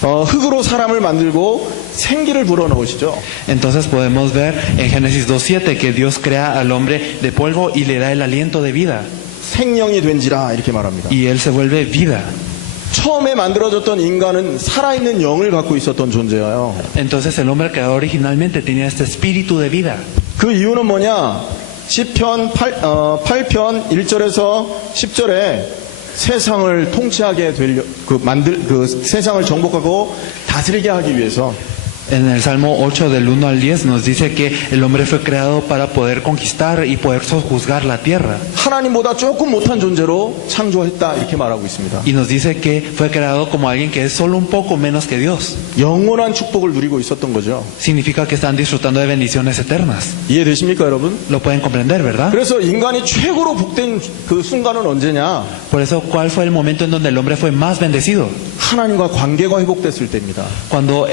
흙으로 사람을 만들고 생기를 불어넣으시죠. Entonces podemos ver en Génesis 2:7 que Dios crea al hombre de polvo y le da el aliento de vida, 생명이 된지라 이렇게 말합니다. y él se vuelve vida. 처음에 만들어졌던 인간은 살아있는 영을 갖고 있었던 존재예요. Entonces el hombre creado originalmente tenía este espíritu de vida. 그 이유는 뭐냐? 시편 8편 1절에서 10절에 세상을 통치하게 세상을 정복하고 다스리게 하기 위해서 En el Salmo 8 del 1 al 10 nos dice que el hombre fue creado para poder conquistar y poder sojuzgar la tierra. 하나님보다 조금 못한 존재로 창조했다 이렇게 말하고 있습니다. Y nos dice que fue creado como alguien que es solo un poco menos que Dios. 영원한 축복을 누리고 있었던 거죠. Significa que están disfrutando de bendiciones eternas. 이해되십니까, 여러분? Lo pueden comprender, ¿verdad? 그래서 인간이 최고로 복된 그 순간은 언제냐? Por eso, ¿cuál fue el momento en donde el hombre fue más bendecido? 하나님과 관계가 회복됐을 때입니다. Cuando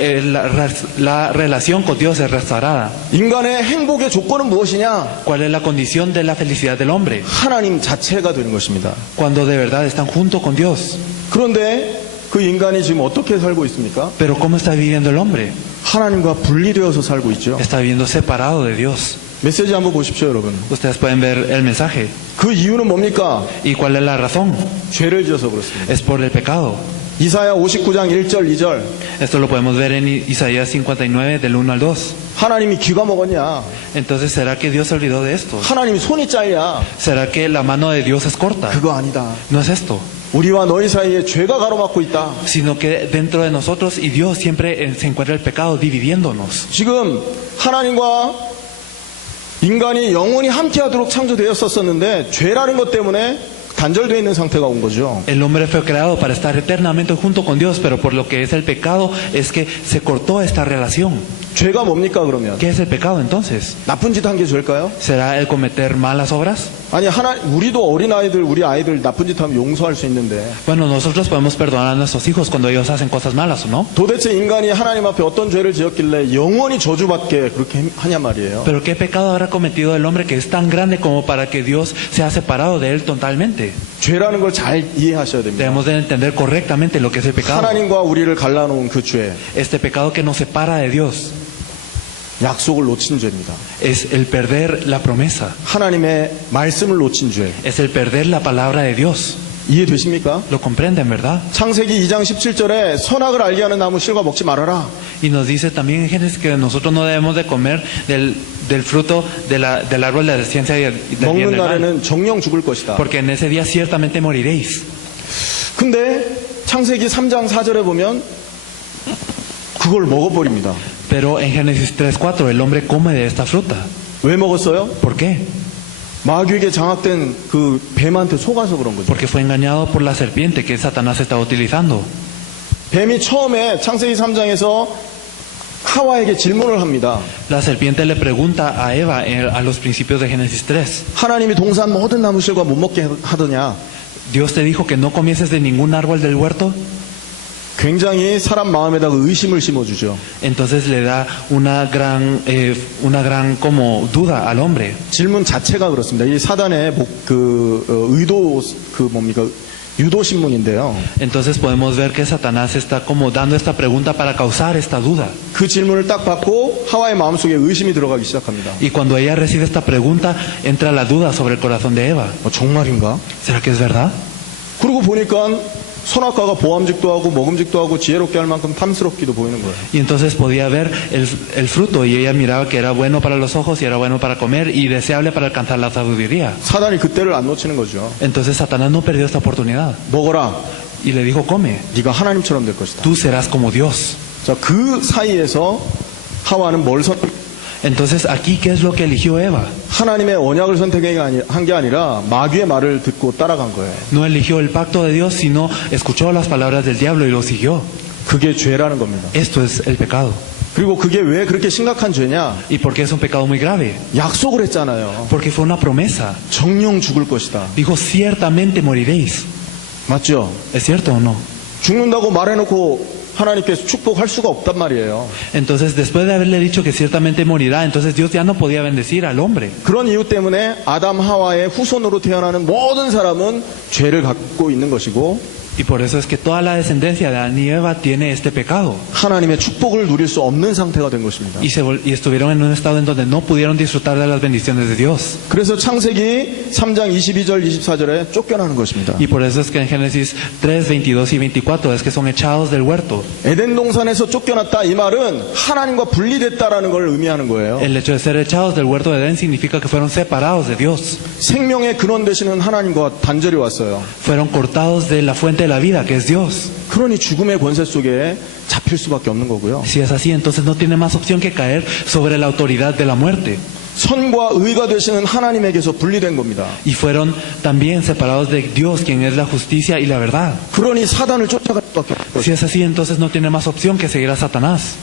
la relación con Dios es restaurada. 인간의 행복의 조건은 무엇이냐? ¿Cuál es la condición de la felicidad del hombre? 하나님 자체가 되는 것입니다. Cuando de verdad están junto con Dios. 그런데 그 인간이 지금 어떻게 살고 있습니까? Pero ¿cómo está viviendo el hombre? 하나님과 분리되어서 살고 있죠. Está viviendo separado de Dios. 메시지 한번 보십시오, 여러분. Ustedes pueden ver el mensaje. 그 이유는 뭡니까? ¿Y cuál es la razón? 죄를 지어서 그렇습니다. Es por el pecado. 이사야 59장 1절 2절. Esto lo podemos ver en Isaías 59 del 1 al 2. 하나님이 귀가 먹었냐? Entonces, ¿será que Dios se olvidó de esto? 하나님이 손이 짧냐? ¿Será que la mano de Dios es corta? 그거 아니다. No es esto, 우리와 너희 사이에 죄가 가로막고 있다. sino que dentro de nosotros y Dios siempre se encuentra el pecado dividiéndonos. 지금 하나님과 인간이 영원히 함께하도록 창조되었었는데 죄라는 것 때문에 단절되어 있는 상태가 온 거죠. El hombre fue creado para estar eternamente junto con Dios, pero por lo que es el pecado es que se cortó esta relación. 죄가 뭡니까 그러면? ¿Qué es el pecado entonces? 나쁜 짓 한 게 죄일까요? ¿Será el cometer malas obras? 아니 우리도 어린아이들 우리 아이들 나쁜 짓 하면 용서할 수 있는데 Bueno, nosotros podemos perdonar a nuestros hijos cuando ellos hacen cosas malas, ¿o no? 도대체 인간이 하나님 앞에 어떤 죄를 지었길래 영원히 저주받게 그렇게 하냐 말이에요. Pero ¿qué pecado habrá cometido el hombre que es tan grande como para que Dios sea separado de él totalmente? 죄라는 걸 잘 이해하셔야 됩니다. Debemos de entender correctamente lo que es el pecado. 하나님과 우리를 갈라놓은 그 죄, Este pecado que nos separa de Dios 약속을 놓친 죄입니다. es el perder la promesa, 하나님의 말씀을 놓친 죄. es el perder la palabra de Dios. 이해되십니까? ¿Lo comprenden, verdad? 창세기 2장 17절에 선악을 알게 하는 나무 실과 먹지 말아라. Y nos dice también en Génesis que nosotros no debemos de comer del fruto del árbol de la ciencia y del bien y 먹는 del mal, 날에는 정령 죽을 것이다. porque en ese día ciertamente moriréis. 근데 창세기 3장 4절에 보면 그걸 먹어버립니다. Pero en Génesis 3:4 el hombre come de esta fruta. 왜 먹었어요? ¿Por qué? 마귀에게 장악된 그 뱀한테 속아서 그런 거죠. Porque fue engañado por la serpiente que Satanás estaba utilizando. 뱀이 처음에 창세기 3장에서 하와에게 질문을 합니다. La serpiente le pregunta a Eva a los principios de Génesis 3. 하나님이 동산 모든 나무 실과 못 먹게 하더냐? Dios te dijo que no comieses de ningún árbol del huerto. 굉장히 사람 마음에다가 의심을 심어주죠. Entonces le da una gran como duda al hombre. 질문 자체가 그렇습니다. 이 사단의 의도 뭡니까? 유도 신문인데요. Entonces podemos ver que Satanás está como dando esta pregunta para causar esta duda. 그 질문을 딱 받고 하와의 마음속에 의심이 들어가기 시작합니다. Y cuando ella recibe esta pregunta, entra la duda sobre el corazón de Eva. 정말인가? ¿Será que es verdad? 그러고 보니까 선악과가 보암직도 하고 먹음직도 하고 지혜롭게 할 만큼 탐스럽기도 보이는 거예요. Y entonces podía ver el fruto y ella miraba que era bueno para los ojos y era bueno para comer y deseable para alcanzar la sabiduría. 사단이 그때를 안 놓치는 거죠. Entonces Satanás no perdió esta oportunidad 먹어라. y le dijo, come, 네가 하나님처럼 될 것이다. tú serás como Dios. 자, 그 사이에서 하와는 뭘 Entonces aquí, ¿qué es lo que eligió Eva? 하나님의 언약을 선택한 게 아니라 마귀의 말을 듣고 따라간 거예요. No eligió el pacto de Dios, sino escuchó las palabras del diablo y lo siguió. 그게 죄라는 겁니다. Esto es el pecado. 그리고 그게 왜 그렇게 심각한 죄냐? ¿Y por qué es un pecado muy grave? 약속을 했잖아요. Porque fue una promesa. 정령 죽을 것이다. Dijo, ciertamente moriréis. 맞죠? ¿Es cierto o no? 죽는다고 말해놓고 하나님께서 축복할 수가 없단 말이에요. Entonces, después de haberle dicho que ciertamente morirá, entonces Dios ya no podía bendecir al hombre. 그런 이유 때문에 아담 하와의 후손으로 태어나는 모든 사람은 죄를 갖고 있는 것이고 Y por eso es que toda la descendencia de Adán y Eva tiene este pecado. 하나님의 축복을 누릴 수 없는 상태가 된 것입니다. Y estuvieron en un estado en donde no pudieron disfrutar de las bendiciones de Dios. 그래서 창세기 3장 22절 24절에 쫓겨나는 것입니다. Y por eso es que en Génesis 3, 22 y 24 es que son echados del huerto. 에덴 동산에서 쫓겨났다 이 말은 하나님과 분리됐다라는 걸 의미하는 거예요. El hecho de ser echados del huerto de Edén significa que fueron separados de Dios. 생명의 근원 되시는 하나님과 단절이 왔어요. Fueron cortados de la fuente de la vida, que es Dios. 그러니 죽음의 권세 속에 잡힐 수밖에 없는 거고요. Si es así, entonces no tiene más opción que caer sobre la autoridad de la muerte. 선과 의가 되시는 하나님에게서 분리된 겁니다. Y fueron también separados de Dios, quien es la justicia y la verdad. 그러니 사단을 쫓아갈 수밖에 없어요. Si es así, entonces no tiene más opción que seguir a Satanás.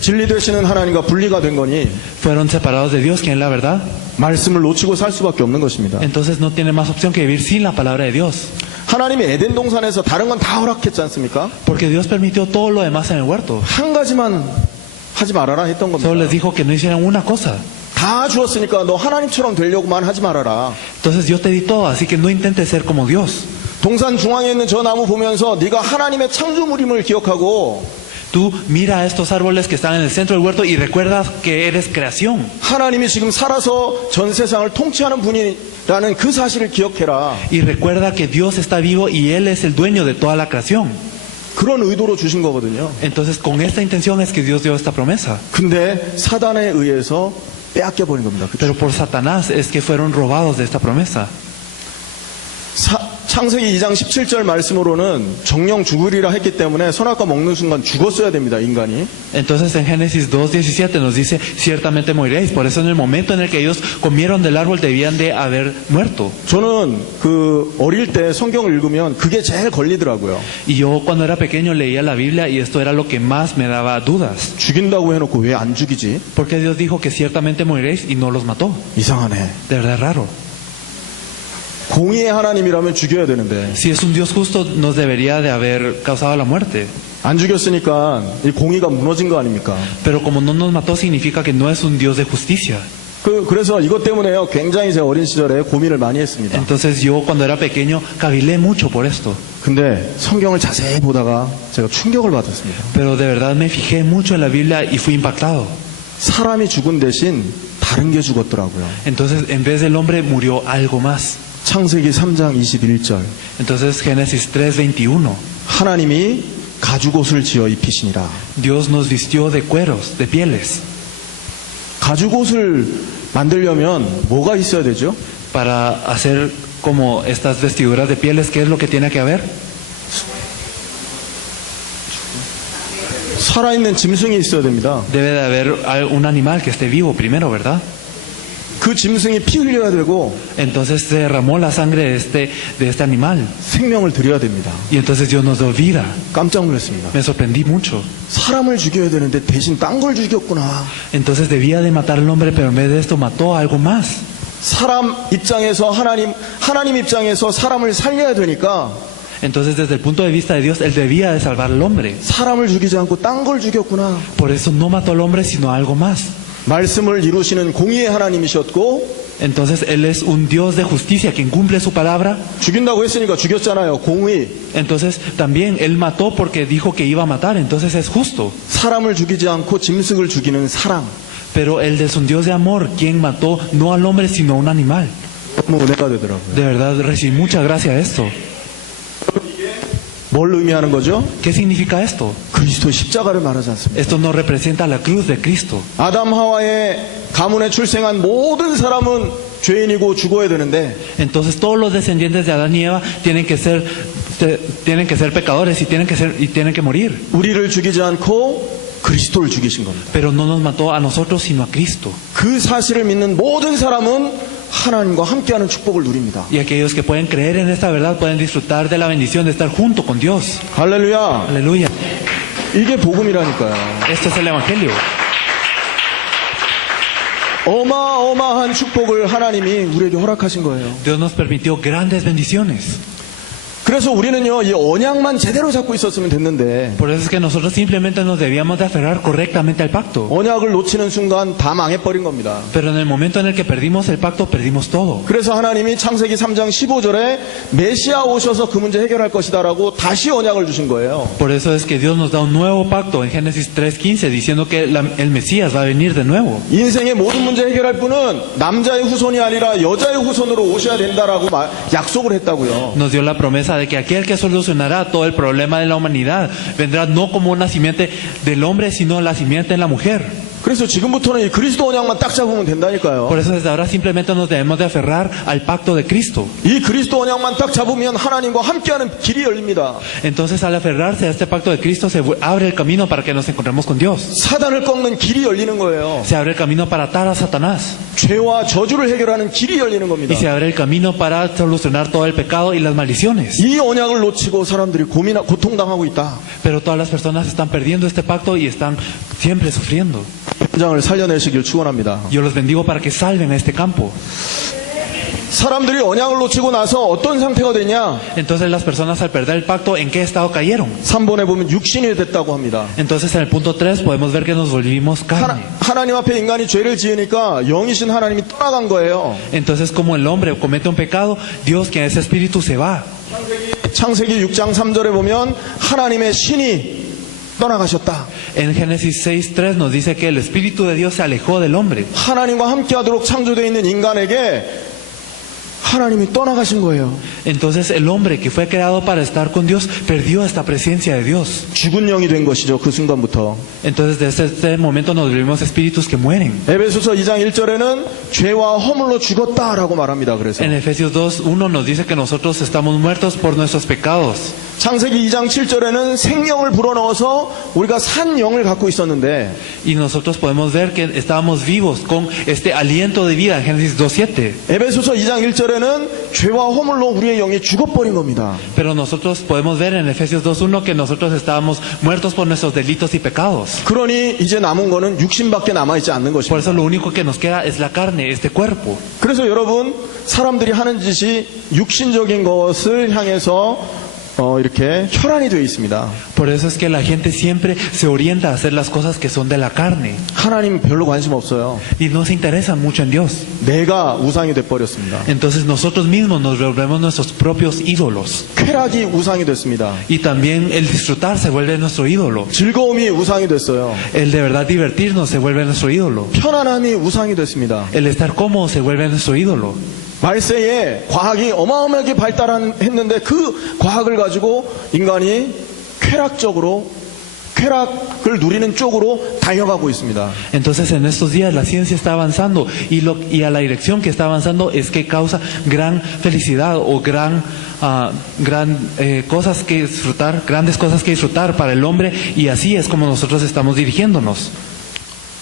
진리 되시는 하나님과 분리가 된 거니 Fueron separados de Dios, quien es la verdad. 말씀을 놓치고 살 수밖에 없는 것입니다. Entonces no tiene más opción que vivir sin la palabra de Dios. 하나님이 에덴 동산에서 다른 건 다 허락했지 않습니까? Porque Dios permitió todo lo demás en el huerto. 한 가지만 하지 말아라 했던 Solo les 겁니다. dijo que no hicieran una cosa. 다 주었으니까 너 하나님처럼 되려고만 하지 말아라. Entonces yo te di todo, así que no intentes ser como Dios. 동산 중앙에 있는 저 나무 보면서 네가 하나님의 창조물임을 기억하고 Tú mira a estos árboles que están en el centro del huerto y recuerdas que eres creación. 하나님이 지금 살아서 전 세상을 통치하는 분이라는 그 사실을 기억해라. Y recuerda que Dios está vivo y Él es el dueño de toda la creación. 그런 의도로 주신 거거든요. Entonces con esta intención es que Dios dio esta promesa. 근데 사단에 의해서 빼앗겨 버린 겁니다. 그쵸? Pero por Satanás es que fueron robados de esta promesa. 창세기 2장 17절 말씀으로는 정령 죽으리라 했기 때문에 선악과 먹는 순간 죽었어야 됩니다. 인간이. Entonces en Génesis 2:17 nos dice, ciertamente moriréis. Por eso en el momento en el que ellos comieron del árbol debían de haber muerto. 저는 그 어릴 때 성경을 읽으면 그게 제일 걸리더라고요. Y yo cuando era pequeño leía la Biblia y esto era lo que más me daba dudas. 죽인다고 해놓고 왜 안 죽이지? Porque Dios dijo que ciertamente moriréis y no los mató. 이상하네. De verdad raro. 공의의 하나님이라면 죽여야 되는데 Si es un Dios justo, nos debería de haber causado la muerte. 안 죽였으니까 이 공의가 무너진 거 아닙니까? Pero como no nos mató, significa que no es un Dios de justicia. 그래서 이것 때문에요. 굉장히 제 어린 시절에 고민을 많이 했습니다. Entonces yo cuando era pequeño cavilé mucho por esto. 근데 성경을 자세히 보다가 제가 충격을 받았습니다. Pero de verdad me fijé mucho en la Biblia y fui impactado. 사람이 죽은 대신 다른 게 죽었더라고요. Entonces en vez del hombre murió algo más. 창세기 3장 21절 Entonces Génesis 3:21. 하나님이 가죽옷을 지어 입히시니라. Dios nos vistió de cueros, de pieles. 가죽옷을 만들려면 뭐가 있어야 되죠? Para hacer como estas vestiduras de pieles, ¿qué es lo que tiene que haber? 살아있는 짐승이 있어야 됩니다. Debe de haber un animal que esté vivo primero, ¿verdad? 그 짐승이 피 흘려야 되고 Entonces se derramó la sangre de este animal. 생명을 드려야 됩니다. Y entonces Dios nos dio vida. 깜짝 놀랐습니다. Me sorprendí mucho. 사람을 죽여야 되는데 대신 딴 걸 죽였구나. Entonces debía de matar al hombre, pero en vez de esto mató algo más. 사람 입장에서 하나님 입장에서 사람을 살려야 되니까 Entonces desde el punto de vista de Dios, Él debía de salvar al hombre. 사람을 죽이지 않고 딴 걸 죽였구나. Por eso no mató al hombre, sino algo más. 말씀을 이루시는 공의의 하나님이셨고 Entonces Él es un Dios de justicia, quien cumple su palabra. 죽인다고 했으니까 죽였잖아요. 공의. Entonces también Él mató porque dijo que iba a matar, entonces es justo. 사람을 죽이지 않고 짐승을 죽이는 사랑. Pero Él es un Dios de amor, quien mató no al hombre, sino a un animal. 너무 은혜가 되더라고요. De verdad recibí mucha gracia a esto. 뭘 의미하는 거죠? ¿Qué significa esto? 그리스도 십자가를 말하지 않습니다. Esto nos representa la cruz de Cristo. 아담 하와의 가문에 출생한 모든 사람은 죄인이고 죽어야 되는데 Entonces todos los descendientes de Adán y Eva tienen que ser pecadores y tienen que morir. 우리를 죽이지 않고 그리스도를 죽이신 겁니다. Pero no nos mató a nosotros, sino a Cristo. 그 사실을 믿는 모든 사람은 하나님과 함께하는 축복을 누립니다. Y aquellos que pueden creer en esta verdad pueden disfrutar de la bendición de estar junto con Dios. 할렐루야. Aleluya. 이게 복음이라니까요. Esto es el Evangelio. 어마어마한 축복을 하나님이 우리에게 허락하신 거예요. Dios nos permitió grandes bendiciones. 그래서 우리는요, 이 언약만 제대로 잡고 있었으면 됐는데, Por eso es que nosotros simplemente nos debíamos de aferrar correctamente al pacto. 언약을 놓치는 순간 다 망해버린 겁니다. Pero en el momento en el que perdimos el pacto, perdimos todo. 그래서 하나님이 창세기 3장 15절에 메시아 오셔서 그 문제 해결할 것이다라고 다시 언약을 주신 거예요. Por eso es que Dios nos da un nuevo pacto en Génesis 3:15, diciendo que el Mesías va a venir de nuevo. 인생의 모든 문제 해결할 분은 남자의 후손이 아니라 여자의 후손으로 오셔야 된다라고 약속을 했다고요. Nos dio la promesa de que aquel que solucionará todo el problema de la humanidad vendrá no como una simiente del hombre, sino la simiente en la mujer. 그래서 지금부터는 이 그리스도 언약만 딱 잡으면 된다니까요. Por eso desde ahora simplemente nos debemos de aferrar al pacto de Cristo. 이 그리스도 언약만 딱 잡으면 하나님과 함께하는 길이 열립니다. Entonces al aferrarse a este pacto de Cristo se abre el camino para que nos encontremos con Dios. 사단을 꺾는 길이 열리는 거예요. Se abre el camino para atar a Satanás. 죄와 저주를 해결하는 길이 열리는 겁니다. Y se abre el camino para solucionar todo el pecado y las maldiciones. 이 언약을 놓치고 사람들이 고통당하고 있다. Pero todas las personas están perdiendo este pacto y están siempre sufriendo. 현장을 살려내시길 축원합니다. Yo los bendigo para que salven a este campo. 사람들이 언약을 놓치고 나서 어떤 상태가 되냐? Entonces las personas al perder el pacto, ¿en qué estado cayeron? 3번에 보면 육신이 됐다고 합니다. Entonces en el punto 3 podemos ver que nos volvimos carne. 하나님 앞에 인간이 죄를 지으니까 영이신 하나님이 떠나간 거예요. Entonces como el hombre comete un pecado, Dios, que es espíritu, se va. 창세기 6장 3절에 보면 하나님의 신이 떠나가셨다. En Génesis 6:3 nos dice que el espíritu de Dios se alejó del hombre. 하나님과 함께하도록 창조되어 있는 인간에게 하나님이 떠나가신 거예요. Entonces el hombre que fue creado para estar con Dios perdió esta presencia de Dios. 죽은 영이 된 것이죠. 그 순간부터. Entonces desde este momento nos volvimos espíritus que mueren. 에베소서 2장 1절에는 죄와 허물로 죽었다라고 말합니다. 그래서 En Efesios 2:1 nos dice que nosotros estamos muertos por nuestros pecados. 창세기 2장 7절에는 생명을 불어넣어서 우리가 산 영을 갖고 있었는데 Y nosotros podemos ver que estábamos vivos con este aliento de vida en Génesis 2:7. 에베소서 2장 1절에는 죄와 허물로 우리의 영이 죽어버린 겁니다. Pero nosotros podemos ver en Efesios 2:1 que nosotros estábamos muertos por nuestros delitos y pecados. 그러니 이제 남은 거는 육신밖에 남아있지 않는 Por 것입니다. eso lo único que nos queda es la carne, este cuerpo. 그래서 여러분 사람들이 하는 짓이 육신적인 것을 향해서 이렇게 혈안이 되어 있습니다. Por eso es que la gente siempre se orienta a hacer las cosas que son de la carne 하나님 별로 관심 없어요. y no se interesan mucho en Dios. 내가 우상이 돼버렸습니다. Entonces nosotros mismos nos volvemos nuestros propios ídolos. 쾌락이 우상이 됐습니다. Y también el disfrutar se vuelve nuestro ídolo. 즐거움이 우상이 됐어요. El de verdad divertirnos se vuelve nuestro ídolo. 편안함이 우상이 됐습니다. El estar cómodo se vuelve nuestro ídolo. 말세에 과학이 어마어마하게 발달했는데 그 과학을 가지고 인간이 쾌락을 누리는 쪽으로 달려가고 있습니다. Entonces en estos días la ciencia está avanzando y a la dirección que está avanzando es que causa gran felicidad o cosas que disfrutar, grandes cosas que disfrutar para el hombre, y así es como nosotros estamos dirigiéndonos.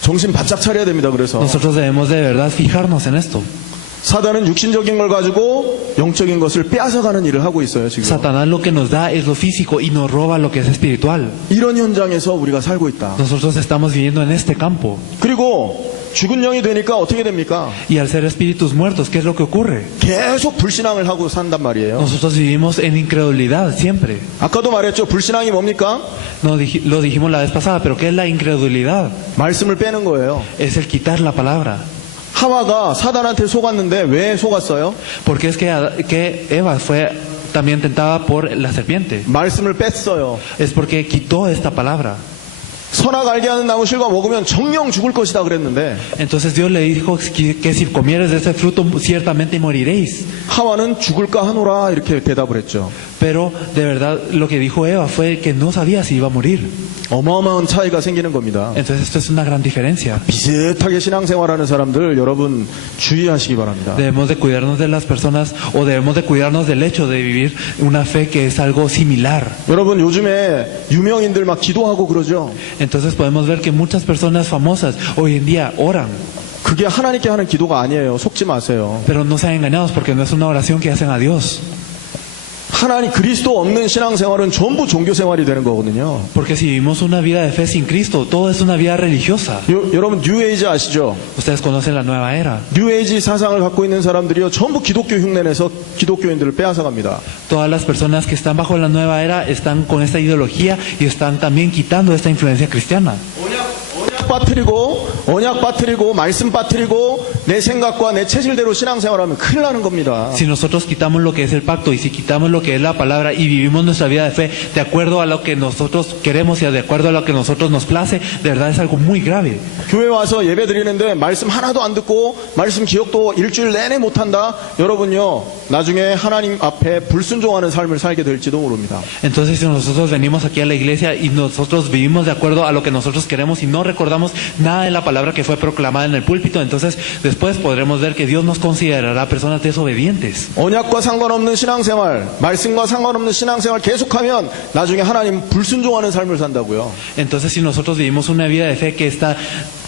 정신 바짝 차려야 됩니다. 그래서 Nosotros debemos de verdad fijarnos en esto. 사단은 육신적인 걸 가지고 영적인 것을 빼앗아가는 일을 하고 있어요. 지금 Satanás lo que nos da es lo físico y nos roba lo que es espiritual. 이런 현장에서 우리가 살고 있다. Nosotros estamos viviendo en este campo. 그리고 죽은 영이 되니까 어떻게 됩니까? Y al ser espíritus muertos, ¿qué es lo que ocurre? 계속 불신앙을 하고 산단 말이에요. Nosotros vivimos en incredulidad siempre. 아까도 말했죠. 불신앙이 뭡니까? Lo dijimos la vez pasada, pero ¿qué es la incredulidad? 말씀을 빼는 거예요. Es el quitar la palabra. 하와가 사단한테 속았는데 왜 속았어요? Porque es que Eva fue también tentada por la serpiente. 말씀을 뺐어요. Es porque quitó esta palabra. 선악 알게 하는 나무 실과 먹으면 정령 죽을 것이다 그랬는데 Entonces Dios le dijo que si comieres de ese fruto ciertamente moriréis. 하와는 죽을까 하노라 이렇게 대답을 했죠. Pero de verdad lo que dijo Eva fue que no sabía si iba a morir. 어마어마한 차이가 생기는 겁니다. Entonces esto es una gran diferencia. 비슷하게 신앙생활하는 사람들 여러분 주의하시기 바랍니다. Debemos de cuidarnos de las personas, o debemos de cuidarnos del hecho de vivir una fe que es algo similar. 여러분 요즘에 유명인들 막 기도하고 그러죠. Entonces podemos ver que muchas personas famosas hoy en día oran, 그게 하나님께 하는 기도가 아니에요. 속지 마세요. pero no sean engañados porque no es una oración que hacen a Dios. 하나님 그리스도 없는 신앙생활은 전부 종교생활이 되는 거거든요. Porque si vivimos una vida de fe sin Cristo, todo es una vida religiosa. 여러분 뉴에이지 아시죠? Ustedes conocen la nueva era. 뉴에이지 사상을 갖고 있는 사람들이요 전부 기독교 흉내내서 기독교인들을 빼앗아갑니다. Todas las personas que están bajo la nueva era están con esta ideología y están también quitando esta influencia cristiana. 언약 빠뜨리고 말씀 빠뜨리고 내 생각과 내 체질대로 신앙생활하면 큰일 나는 겁니다. Si nosotros quitamos lo que es el pacto y si quitamos lo que es la palabra y vivimos nuestra vida de fe de acuerdo a lo que nosotros queremos y de acuerdo a lo que nosotros nos place, de verdad es algo muy grave. 교회 와서 예배 드리는데 말씀 하나도 안 듣고 말씀 기억도 일주일 내내 못한다. 여러분요 나중에 하나님 앞에 불순종하는 삶을 살게 될지도 모릅니다. Entonces si nosotros venimos aquí a la iglesia y nosotros vivimos de acuerdo a lo que nosotros queremos y no recordamos nada de la palabra que fue proclamada en el púlpito, entonces después podremos ver que Dios nos considerará personas desobedientes. 언약과 상관없는 신앙생활, 말씀과 상관없는 신앙생활 계속하면 나중에 하나님 불순종하는 삶을 산다고요. Entonces si nosotros vivimos una vida de fe que está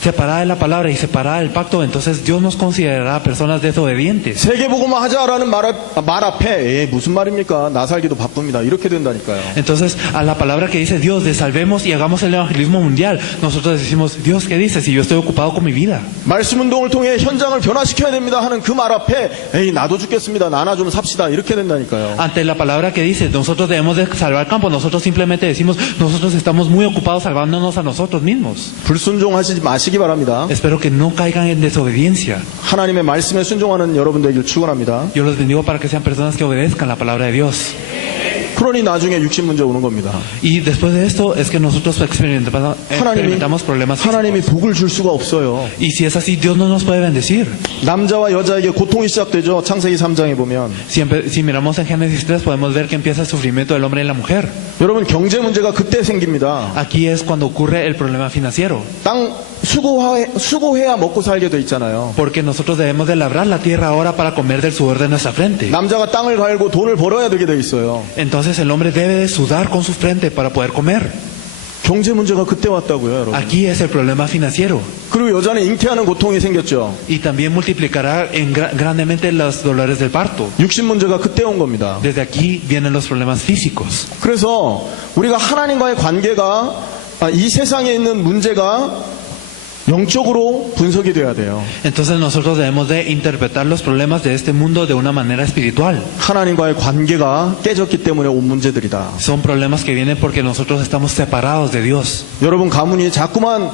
separada de la palabra y separada del pacto, entonces Dios nos considerará personas desobedientes. 세계복음화 하자라는 말 앞에 무슨 말입니까? 나 살기도 바쁩니다. 이렇게 된다니까요. Entonces a la palabra que dice Dios de salvemos y hagamos el evangelismo mundial, nosotros decimos Dios, ¿qué dice? Si yo estoy ocupado con mi vida. 말씀 운동을 통해 현장을 변화시켜야 됩니다 하는 그 말 앞에 에이 나도 죽겠습니다. 나나 좀 삽시다. 이렇게 된다니까요. Ante la palabra que dice nosotros debemos de salvar campo, nosotros simplemente decimos nosotros estamos muy ocupados salvándonos a nosotros mismos. 불순종하시지 마시기 바랍니다. Espero que no caigan en desobediencia. 하나님의 말씀에 순종하는 여러분들에게 축원합니다. Yo los bendigo para que sean personas que obedezcan la palabra de Dios. 그러니 나중에 육신 문제 오는 겁니다. Y después de esto es que nosotros experimentamos problemas físicos. 하나님이 복을 줄 수가 없어요. Y si es así, Dios no nos puede bendecir. 남자와 여자에게 고통이 시작되죠. 창세기 3장에 보면. Si miramos en Génesis 3 podemos ver que empieza el sufrimiento del hombre y la mujer. 여러분 경제 문제가 그때 생깁니다. Aquí es cuando ocurre el problema financiero. 땅 수고해야 먹고 살게 돼 있잖아요. Porque nosotros debemos de labrar la tierra ahora para comer del sudor de nuestra frente. 남자가 땅을 갈고 돈을 벌어야 되게 돼 있어요. Entonces el hombre debe de sudar con su frente para poder comer. 경제 문제가 그때 왔다고요, 여러분. Aquí es el problema financiero. 그리고 여자는 잉태하는 고통이 생겼죠. Y también multiplicará grandemente los dolores del parto. 육신 문제가 그때 온 겁니다. Desde aquí vienen los problemas físicos. 그래서 우리가 하나님과의 관계가 이 세상에 있는 문제가 영적으로 분석이 돼야 돼요. Entonces nosotros debemos de interpretar los problemas de este mundo de una manera espiritual. 하나님과의 관계가 깨졌기 때문에 온 문제들이다. Son problemas que vienen porque nosotros estamos separados de Dios. 여러분 가문이 자꾸만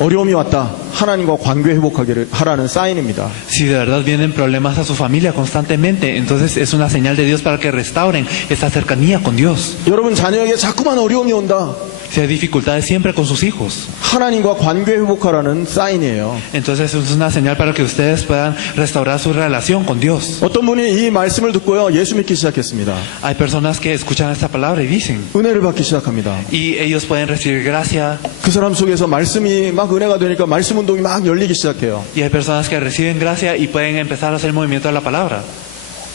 어려움이 왔다. 하나님과 관계 회복하기를 하라는 사인입니다. Si de verdad vienen problemas a su familia constantemente, entonces es una señal de Dios para que restauren esa cercanía con Dios. 여러분 자녀에게 자꾸만 어려움이 온다. Si hay dificultades siempre con sus hijos, 하나님과 관계 회복하라는 사인이에요. entonces es una señal para que ustedes puedan restaurar su relación con Dios. 어떤 분이 이 말씀을 듣고요 예수 믿기 시작했습니다. Hay personas que escuchan esta palabra y dicen, 은혜를 받기 시작합니다. y ellos pueden recibir gracia, 그 사람 속에서 말씀이 막 은혜가 되니까 말씀 운동이 막 열리기 시작해요. y hay personas que reciben gracia y pueden empezar a hacer el movimiento de la palabra.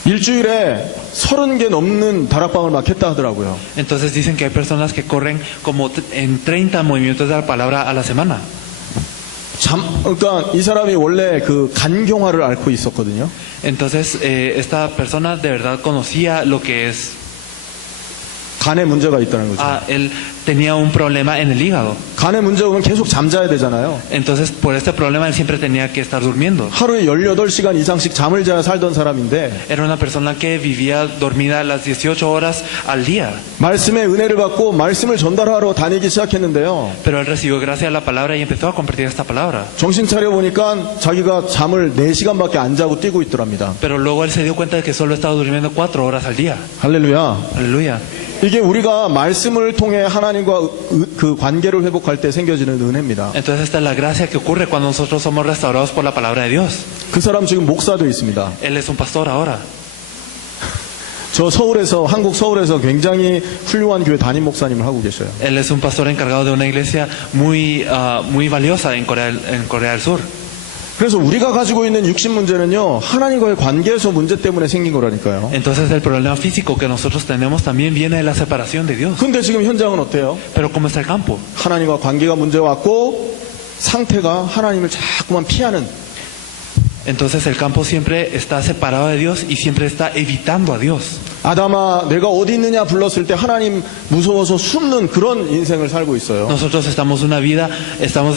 일주일에 30개 넘는 다락방을 막 했다 하더라고요. Entonces dicen que hay personas que corren como en 30 movimientos de la palabra a la semana. 그러니까 이 사람이 원래 그 간경화를 앓고 있었거든요. Entonces esta persona de verdad conocía lo que es. 간에 문제가 있다는 거죠. Él tenía un problema en el hígado. 간에 문제가 오면 계속 잠자야 되잖아요. Entonces por este problema él siempre tenía que estar durmiendo. 하루에 18시간 이상씩 잠을 자야 살던 사람인데 Era una persona que vivía dormida las 18 horas al día. 말씀의 은혜를 받고 말씀을 전달하러 다니기 시작했는데요. Pero él recibió gracia a la palabra y empezó a compartir esta palabra. 정신 차려 보니까 자기가 잠을 4시간밖에 안 자고 뛰고 있더랍니다. Pero luego él se dio cuenta de que solo estaba durmiendo 4 horas al día. 할렐루야. Aleluya. 이게 우리가 말씀을 통해 하나님과 그 관계를 회복할 때 생겨지는 은혜입니다. Entonces esta es la gracia que ocurre cuando nosotros somos restaurados por la palabra de Dios. 그 사람 지금 목사도 있습니다. Él es un pastor ahora. 저 한국 서울에서 굉장히 훌륭한 교회 담임 목사님을 하고 계셔요. Él es un pastor encargado de una iglesia muy valiosa en Corea del Sur. 그래서 우리가 가지고 있는 육신 문제는요 하나님과의 관계에서 문제 때문에 생긴 거라니까요. Entonces el problema físico que nosotros tenemos también viene de la separación de Dios. 근데 지금 현장은 어때요? Pero ¿cómo está el campo? 하나님과 관계가 문제 왔고 상태가 하나님을 자꾸만 피하는. Entonces el campo siempre está separado de Dios y siempre está evitando a Dios. 아담아 내가 어디 있느냐 불렀을 때 하나님 무서워서 숨는 그런 인생을 살고 있어요. Nosotros estamos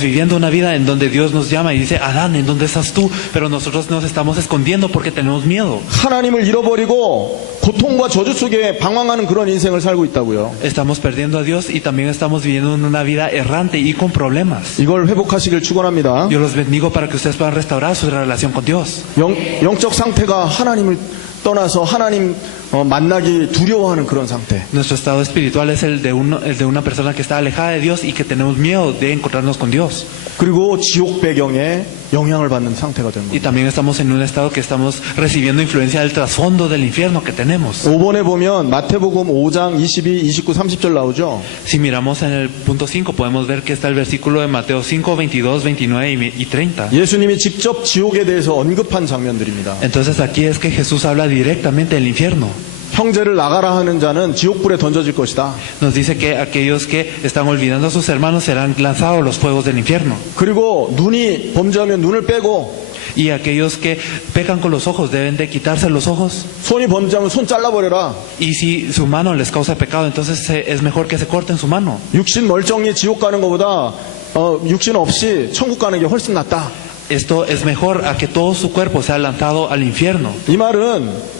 viviendo una vida en donde Dios nos llama y dice, Adán, ¿en dónde estás tú? Pero nosotros nos estamos escondiendo porque tenemos miedo. 하나님을 잃어버리고 고통과 저주 속에 방황하는 그런 인생을 살고 있다고요. Estamos perdiendo a Dios y también estamos viviendo una vida errante y con problemas. 이걸 회복하시길 축원합니다. Yo los bendigo para que ustedes puedan restaurar su relación con Dios. 영적 상태가 하나님을 떠나서 하나님 만나기 두려워하는 그런 상태. Nuestro estado espiritual es el de una persona que está alejada de Dios y que tenemos miedo de encontrarnos con Dios. 그리고 지옥 배경에 영향을 받는 상태가 된 Y 거예요. también estamos en un estado que estamos recibiendo influencia del trasfondo del infierno que tenemos. 5번에 보면 마태복음 5장 22, 29, 30절 나오죠. Si miramos en el punto 5 podemos ver que está el versículo de Mateo 5, 22, 29 y 30. 예수님이 직접 지옥에 대해서 언급한 장면들입니다. Entonces aquí es que Jesús habla directamente del infierno. 형제를 나가라 하는 자는 지옥불에 던져질 것이다. Nos dice que aquellos que están olvidando a sus hermanos serán lanzados a los fuegos del infierno. 그리고 눈이 범죄하면 눈을 빼고 Y aquellos que pecan con los ojos deben de quitarse los ojos. 손이 범죄하면 손 잘라버려라. Y si su mano les causa pecado, entonces es mejor que se corten su mano. 육신 멀쩡히 지옥 가는 것보다 육신 없이 천국 가는 게 훨씬 낫다. Esto es mejor a que todo su cuerpo sea lanzado al infierno. 이 말은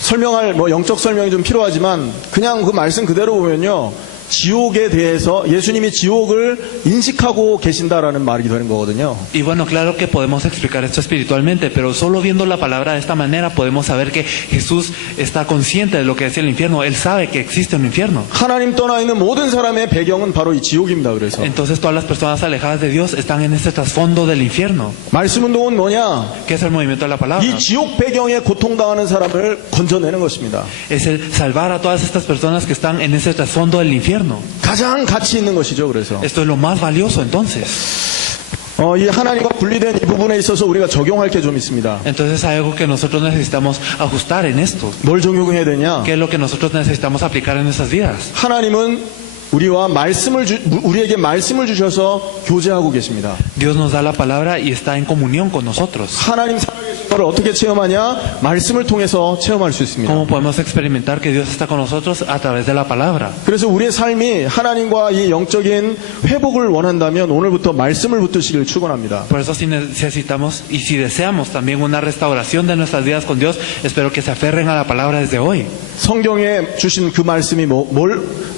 설명할 영적 설명이 좀 필요하지만 그냥 그 말씀 그대로 보면요. 지옥에 대해서 예수님이 지옥을 인식하고 계신다라는 말이 되는 거거든요. Y bueno, claro que podemos explicar esto espiritualmente, pero solo viendo la palabra de esta manera podemos saber que Jesús está consciente de lo que es el infierno. Él sabe que existe un infierno. 하나님 떠나 있는 모든 사람의 배경은 바로 이 지옥입니다. 그래서 Entonces todas las personas alejadas de Dios están en este trasfondo del infierno. 말씀 운동은 뭐냐? ¿Qué es el movimiento de la palabra? 이 지옥 배경에 고통당하는 사람을 건져내는 것입니다. Es el salvar a todas estas personas que están en ese trasfondo del infierno. 가장 가치 있는 것이죠. 그래서 Esto es lo más valioso entonces. 이 하나님과 분리된 이 부분에 있어서 우리가 적용할 게 좀 있습니다. Entonces hay algo que nosotros necesitamos ajustar en esto. 뭘 적용해야 되냐? ¿Qué es lo que nosotros necesitamos aplicar en nuestras vidas? 하나님은 우리에게 말씀을 주셔서 교제하고 계십니다. Dios nos da la palabra y está en comunión con nosotros. 하나님 살아계신 것을 어떻게 체험하냐? 말씀을 통해서 체험할 수 있습니다. ¿Cómo podemos experimentar que Dios está con nosotros? A través de la palabra. 그래서 우리의 삶이 하나님과 이 영적인 회복을 원한다면 오늘부터 말씀을 붙드시길 축원합니다. Por eso si necesitamos y si deseamos también una restauración de nuestras vidas con Dios, espero que se aferren a la palabra desde hoy. 성경에 주신 그 말씀이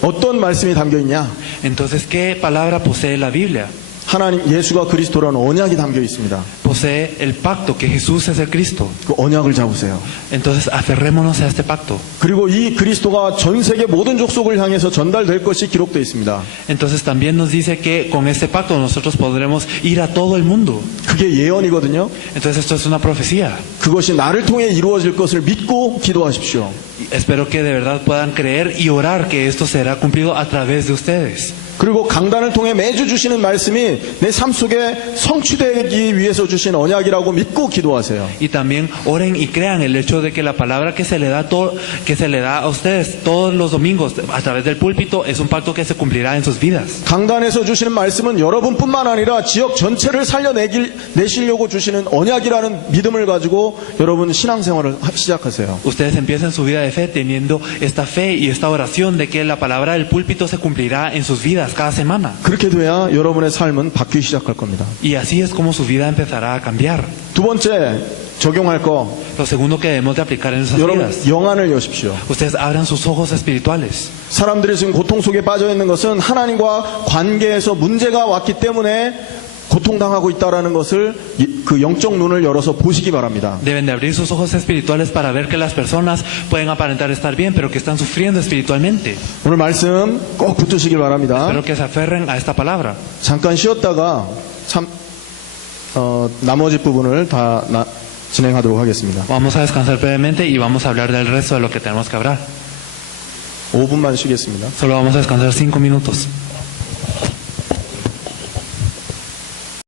어떤 말씀이 담겨 있냐? Entonces, ¿qué palabra posee la Biblia? 하나님 예수가 그리스도라는 언약이 담겨 있습니다. Posee el pacto que Jesús es el Cristo. 그 언약을 잡으세요. Entonces, aferrémonos a este pacto. 그리고 이 그리스도가 전 세계 모든 족속을 향해서 전달될 것이 기록되어 있습니다. Entonces también nos dice que con este pacto nosotros podremos ir a todo el mundo. 그게 예언이거든요. Entonces esto es una profecía. 그것이 나를 통해 이루어질 것을 믿고 기도하십시오. Espero que de verdad puedan creer y orar que esto será cumplido a través de ustedes. 그리고 강단을 통해 매주 주시는 말씀이 내 삶 속에 성취되기 위해서 주신 언약이라고 믿고 기도하세요. Y también oren y crean el hecho de que la palabra que se le da a ustedes todos los domingos a través del púlpito es un pacto que se cumplirá en sus vidas. 강단에서 주시는 말씀은 여러분뿐만 아니라 지역 전체를 살려내시려고 주시는 언약이라는 믿음을 가지고 여러분 신앙생활을 시작하세요. Ustedes empiecen su vida de fe teniendo esta fe y esta oración de que la palabra del púlpito se cumplirá en sus vidas cada semana. 그렇게 돼야 여러분의 삶은 바뀌기 시작할 겁니다. Y así es como su vida empezará a cambiar. 두 번째 적용할 거, Lo segundo que debemos de aplicar en nuestras 여러분 vidas. 영안을 여십시오. Ustedes abran sus ojos espirituales. 사람들이 지금 고통 속에 빠져 있는 것은 하나님과 관계에서 문제가 왔기 때문에 고통당하고 있다라는 것을 그 영적 눈을 열어서 보시기 바랍니다. Deben de abrir sus ojos espirituales para ver que las personas pueden aparentar estar bien, pero que están sufriendo espiritualmente. 오늘 말씀 꼭 붙드시길 바랍니다. Espero que se aferren a esta palabra. 잠깐 쉬었다가 나머지 부분을 다 진행하도록 하겠습니다. Vamos a descansar brevemente y vamos a hablar del resto de lo que tenemos que hablar. 5분만 쉬겠습니다. Solo vamos a descansar 5 minutos.